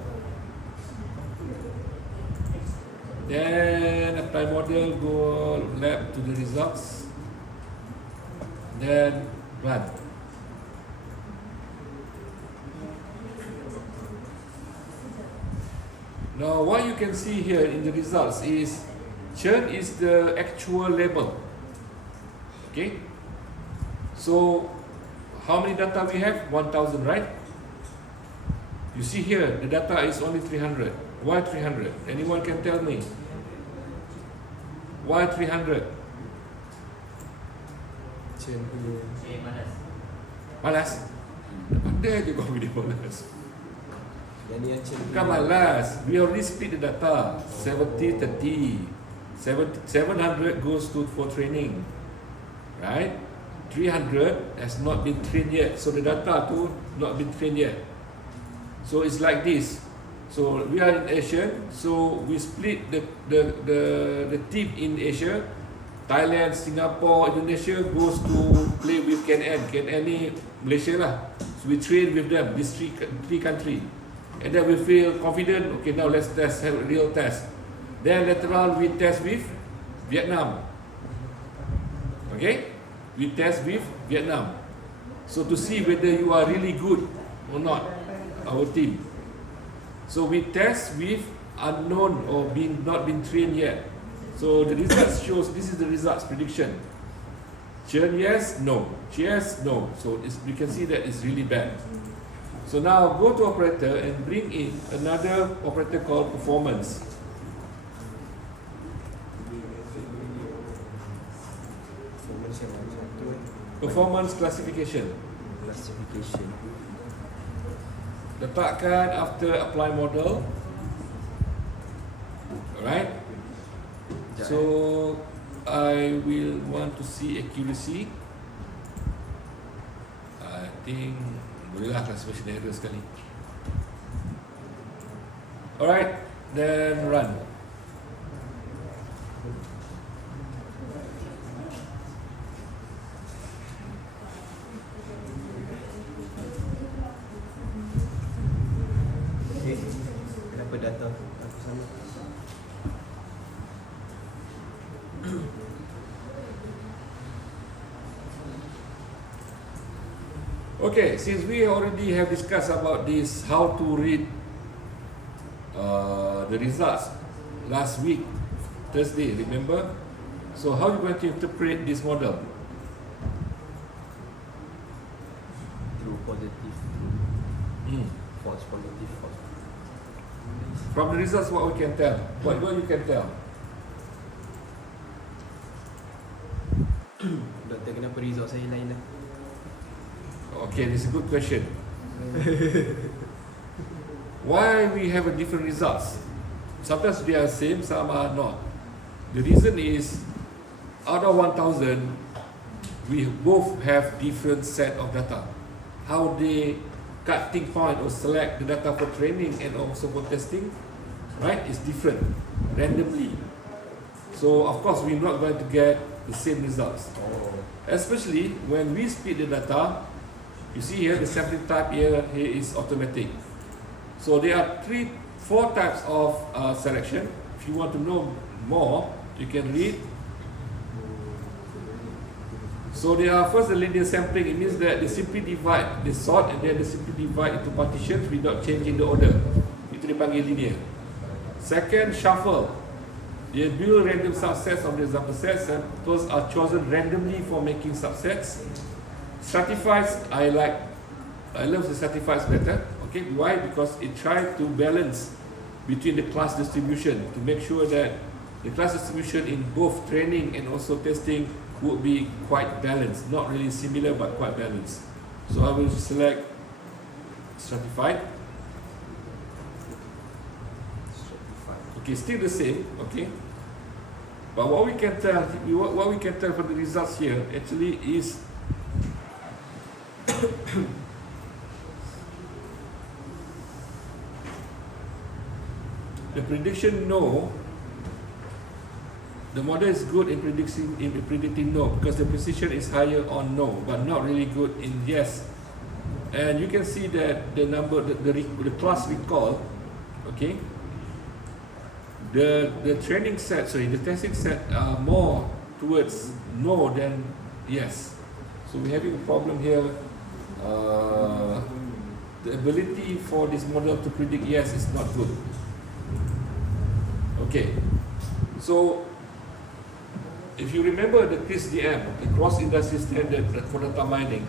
Then apply model, go lab to the results. Then run. Now what you can see here in the results is churn is the actual label. Okay. So how many data we have? 1000, right? You see here the data is only 300. Why 300? Anyone can tell me? Why 300? Chain punya. Malas? Pandai je kau video malas. Yang ni yang chain Bukan malas. We already split the data. 70-30. 700 goes to for training. Right? 300 has not been trained yet. So the data too not been trained yet. So it's like this. So we are in Asia. So we split the team in Asia Thailand, Singapore, Indonesia goes to play with KNN. KNN ni Malaysia lah. So we train with them, these three countries. And then we feel confident, okay, now let's test, have a real test. Then later on we test with Vietnam. Okay? We test with Vietnam. So to see whether you are really good or not, our team. So we test with unknown or not been trained yet. So the results shows, this is the results prediction. Churn yes, no. Yes, no. So you can see that it's really bad. So now go to operator and bring in another operator called performance. Performance classification. Letakkan after apply model. Alright. So I will want to see accuracy. I think bolehlah classification error sekali. Alright, then run. Okay. Kenapa data aku sama? Okay, since we already have discussed about this, how to read the results last week, Thursday, remember? So how are you going to interpret this model? True, positive, false, positive, false. From the results, what we can tell? What you can tell? Doktor, kenapa result saya lain lah? Okay, this is a good question. Why we have a different results? Sometimes they are same, some are not. The reason is, out of 1,000, we both have different set of data. How they cutting point or select the data for training and also for testing, right, is different, randomly. So of course we're not going to get the same results. Especially when we split the data. You see here the sampling type here is automatic. So there are 4 types of selection. If you want to know more, you can read. So there are first the linear sampling. It means that they simply divide, they sort, and then they simply divide into partitions without changing the order. Itu dipanggil linear. Second, shuffle. They build random subsets of the example sets, and those are chosen randomly for making subsets. Stratifies, I love the stratifies better. Okay, why? Because it tries to balance between the class distribution to make sure that the class distribution in both training and also testing would be quite balanced, not really similar but quite balanced. So I will select stratified. Okay, still the same. Okay, but what we can tell from the results here actually is the prediction no. The model is good in predicting no because the precision is higher on no, but not really good in yes. And you can see that the number, the class recall, okay. The training set, sorry, the testing set are more towards no than yes. So we're having a problem here. The ability for this model to predict yes is not good. Okay, so if you remember the CRISDM, the cross industry standard for data mining,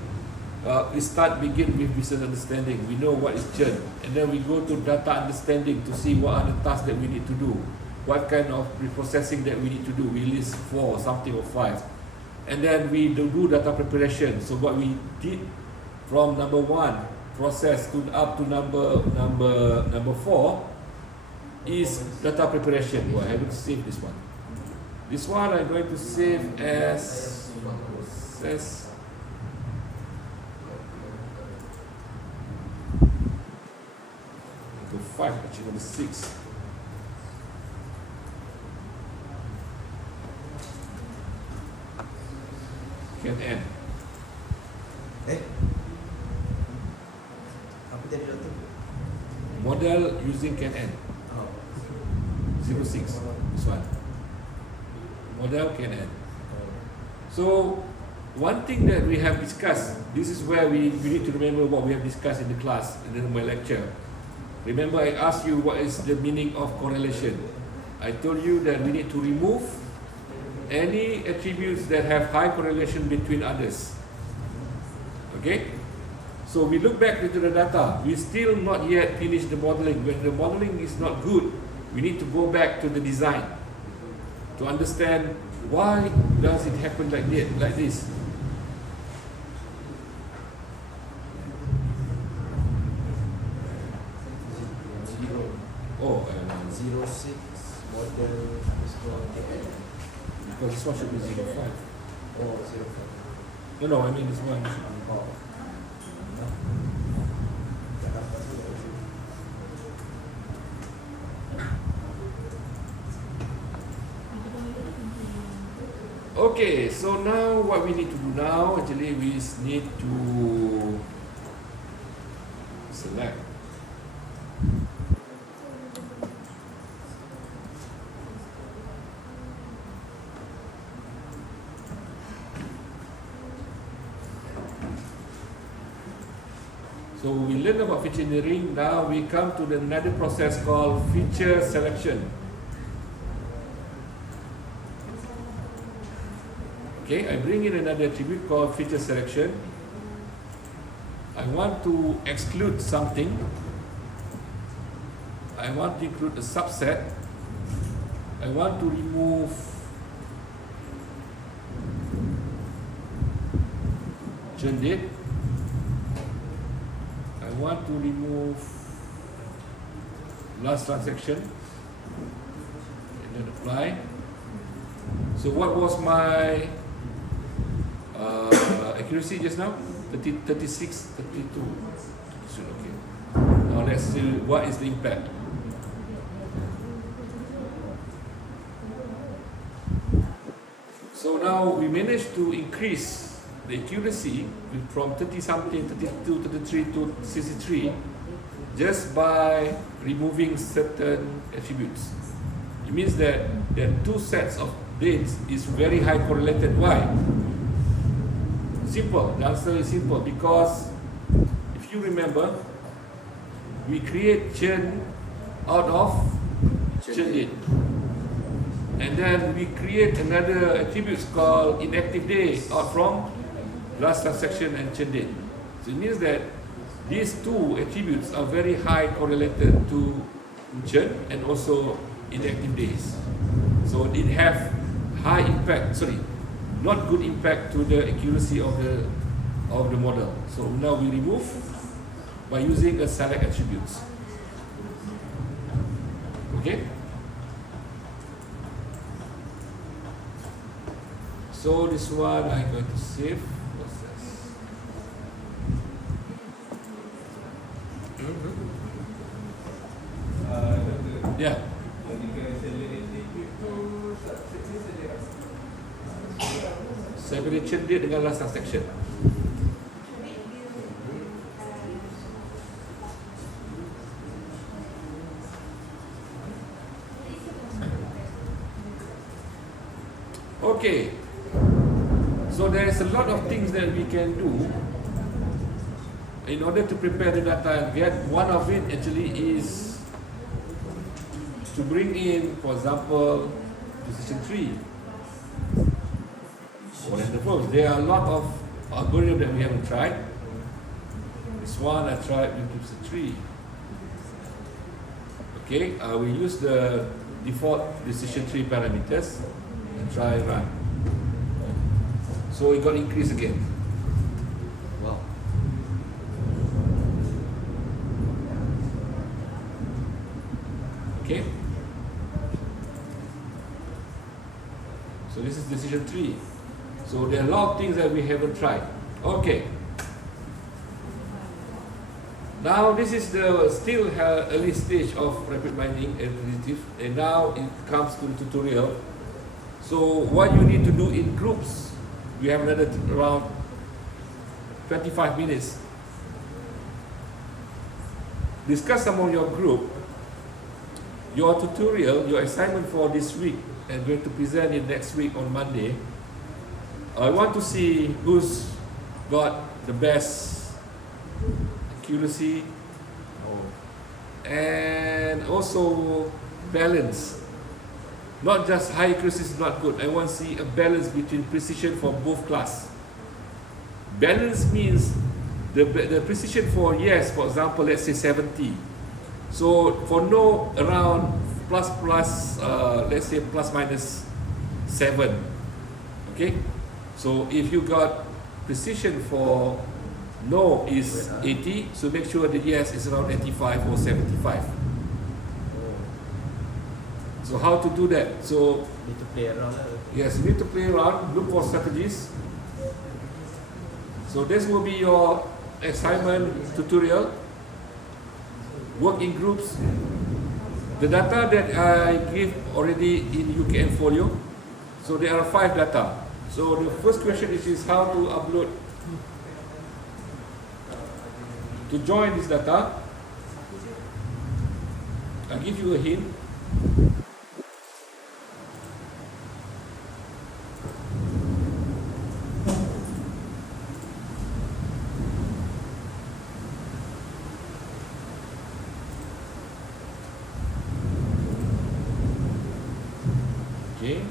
we begin with business understanding. We know what is churn, and then we go to data understanding to see what are the tasks that we need to do, what kind of reprocessing that we need to do. We list 4 or something or 5, and then we do data preparation. So what we did from number 1 process to up to number 4 is data preparation. Well, I haven't saved this one. This one I'm going to save as to 5, actually number 6. can N. Apa tadi doktor? Model using can N. Oh. 06. This one. Model can N. So one thing that we have discussed, this is where we need to remember what we have discussed in the class, in my lecture. Remember I asked you what is the meaning of correlation. I told you that we need to remove any attributes that have high correlation between others. Okay? So we look back into the data, we still not yet finished the modeling. When the modeling is not good, we need to go back to the design to understand why does it happen like this. Oh, 06 model underscore KL. because this one should be 05. Oh, 05. No, I mean this one should be Oh. Tak dapat tu. Okay, so now what we need to do now, actually we need to select. So we learn about feature engineering, now we come to another process called feature selection. Okay, I bring in another attribute called feature selection. I want to exclude something. I want to include a subset. I want to remove churn date. I want to remove last transaction and then apply. So what was my accuracy just now? 36, 32. Okay. Now let's see what is the impact. So now we managed to increase the accuracy from 30 something, 32, 33 to 63 just by removing certain attributes. It means that there are two sets of dates is very high correlated. Why? Simple. The answer is simple because if you remember, we create churn out of churn date. And then we create another attributes called inactive day out from last transaction and churn date. So it means that these two attributes are very high correlated to churn and also inactive days. So it have high impact, not good impact to the accuracy of the model. So now we remove by using a select attributes. Okay? So this one I'm going to save process. Yeah. Separation dia dengan last transaction. Okay. So there is a lot of things that we can do in order to prepare the data and get. One of it actually is to bring in, for example, decision tree. There are a lot of algorithms that we haven't tried. This one I tried with decision tree. Okay, we use the default decision tree parameters and try run. So it got increased again. Wow. Okay. So this is decision tree. So there are a lot of things that we haven't tried. Okay. Now this is the still early stage of rapid mining and predictive, and now it comes to the tutorial. So what you need to do in groups We have another around 25 minutes. Discuss among your group your tutorial, your assignment for this week, and going to present it next week on Monday. I want to see who's got the best accuracy and also balance. Not just high accuracy is not good. I want to see a balance between precision for both class. Balance means the precision for yes, for example, let's say 70. So for no, around let's say plus minus 7. Okay? So if you got precision for no is 80, so make sure that yes is around 85 or 75. So how to do that? So Need to play around lah. yes, you need to play around, look for strategies. So this will be your assignment tutorial. Work in groups. The data that I give already in UKM folio. So there are 5 data. So the first question is how to upload, to join this data. I'll give you a hint. Okay.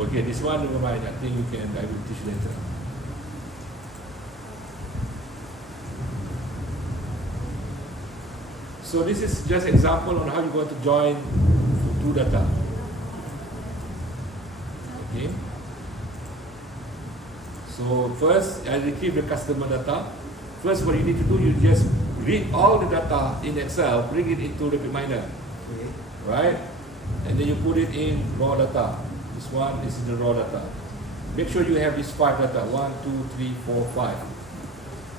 Okay, this one never mind. I think I will teach later. So this is just example on how you're going to join two data. Okay. So first, I retrieve the customer data. First, what you need to do, you just read all the data in Excel, bring it into RAPIDMINER, Okay. right? And then you put it in raw data. This one is the raw data. Make sure you have these 5 data, 1, 2, 3, 4, 5.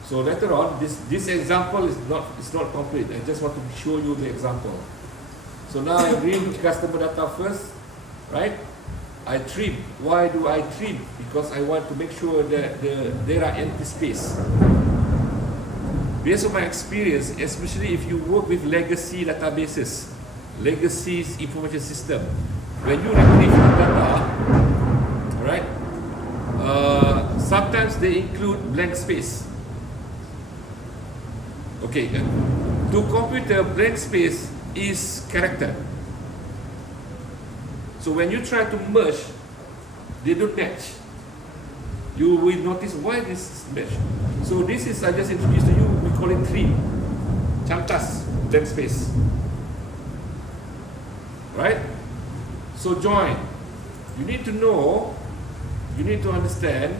So later on, this example is not complete. I just want to show you the example. So now I bring customer data first, right? I trim. Why do I trim? Because I want to make sure that there are empty space. Based on my experience, especially if you work with legacy databases, legacy information system, when you retrieve the data, right? Sometimes they include blank space. Okay, to computer, blank space is character. So when you try to merge, they don't match. You will notice why this match. So this is, I just introduced to you, we call it trim. Chantas, blank space. Right? So join. You need to know, you need to understand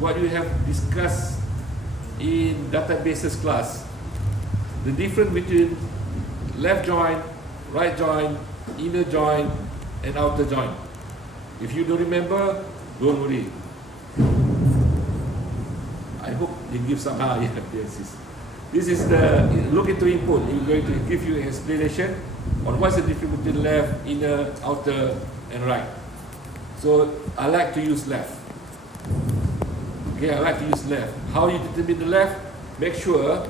what you have discussed in databases class. The difference between left join, right join, inner join, and outer join. If you don't remember, don't worry. I hope they give some. Yes. This is the look into input. It's going to give you an explanation on what's the difference between left, inner, outer, and right. So I like to use left. Okay, I like to use left. How you determine the left? Make sure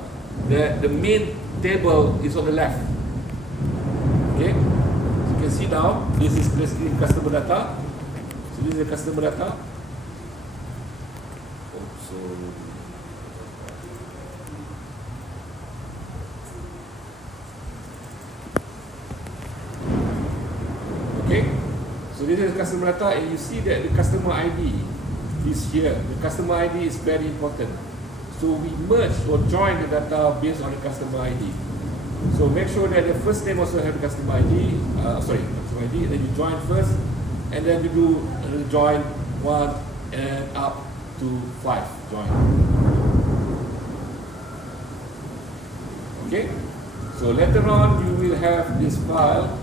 that the main table is on the left. Okay. You can see now, this is basically customer data. So this is the customer data. So okay. So this is the customer data, and you see that the customer ID is here. The customer ID is very important. So we merge or join the data based on the customer ID. So make sure that the first name also have the customer ID, customer ID, then you join first, and then you do join 1 and up to 5 join. Okay? So later on you will have this file.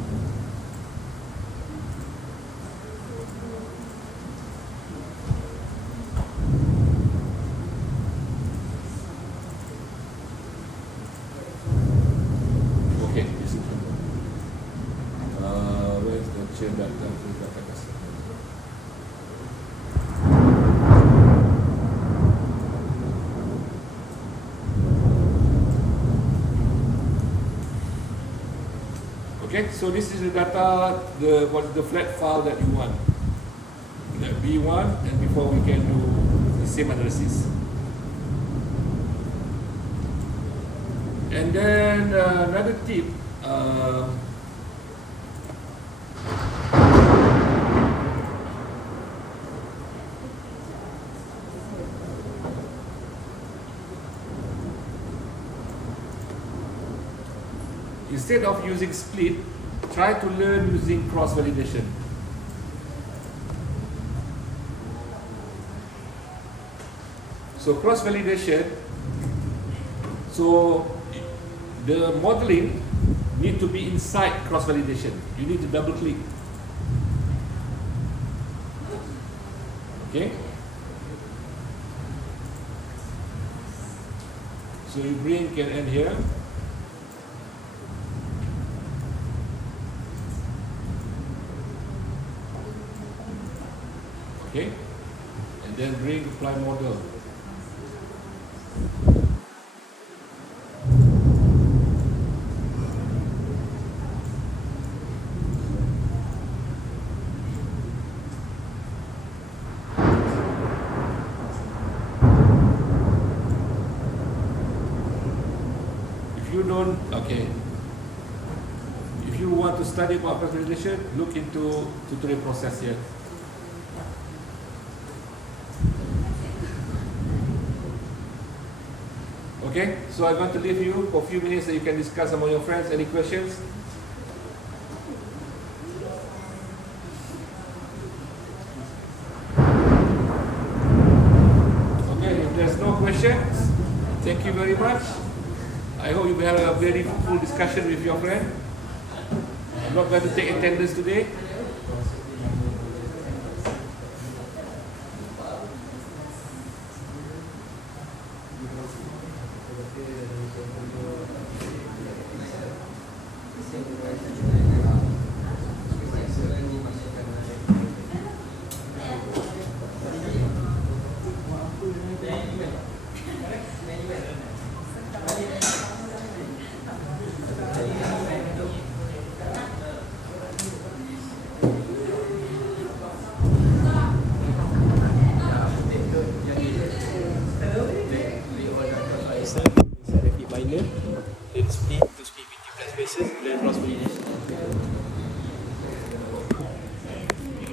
capture data to data customer. Okay, so this is the data, the flat file that you want. That B1, and before we can do the same analysis. And then another tip. Instead of using split, try to learn using cross-validation. So cross-validation, so the modeling need to be inside cross-validation. You need to double-click. Okay? So you bring KNN here. Okay, and then bring apply model. If you don't, okay. If you want to study about cross-validation, look into tutorial process here. Okay, so I'm going to leave you for a few minutes so you can discuss among your friends. Any questions? Okay, if there's no questions, thank you very much. I hope you had a very full discussion with your friend. I'm not going to take attendance today. RAPIDMINER, then split to split between class spaces, then cross validation.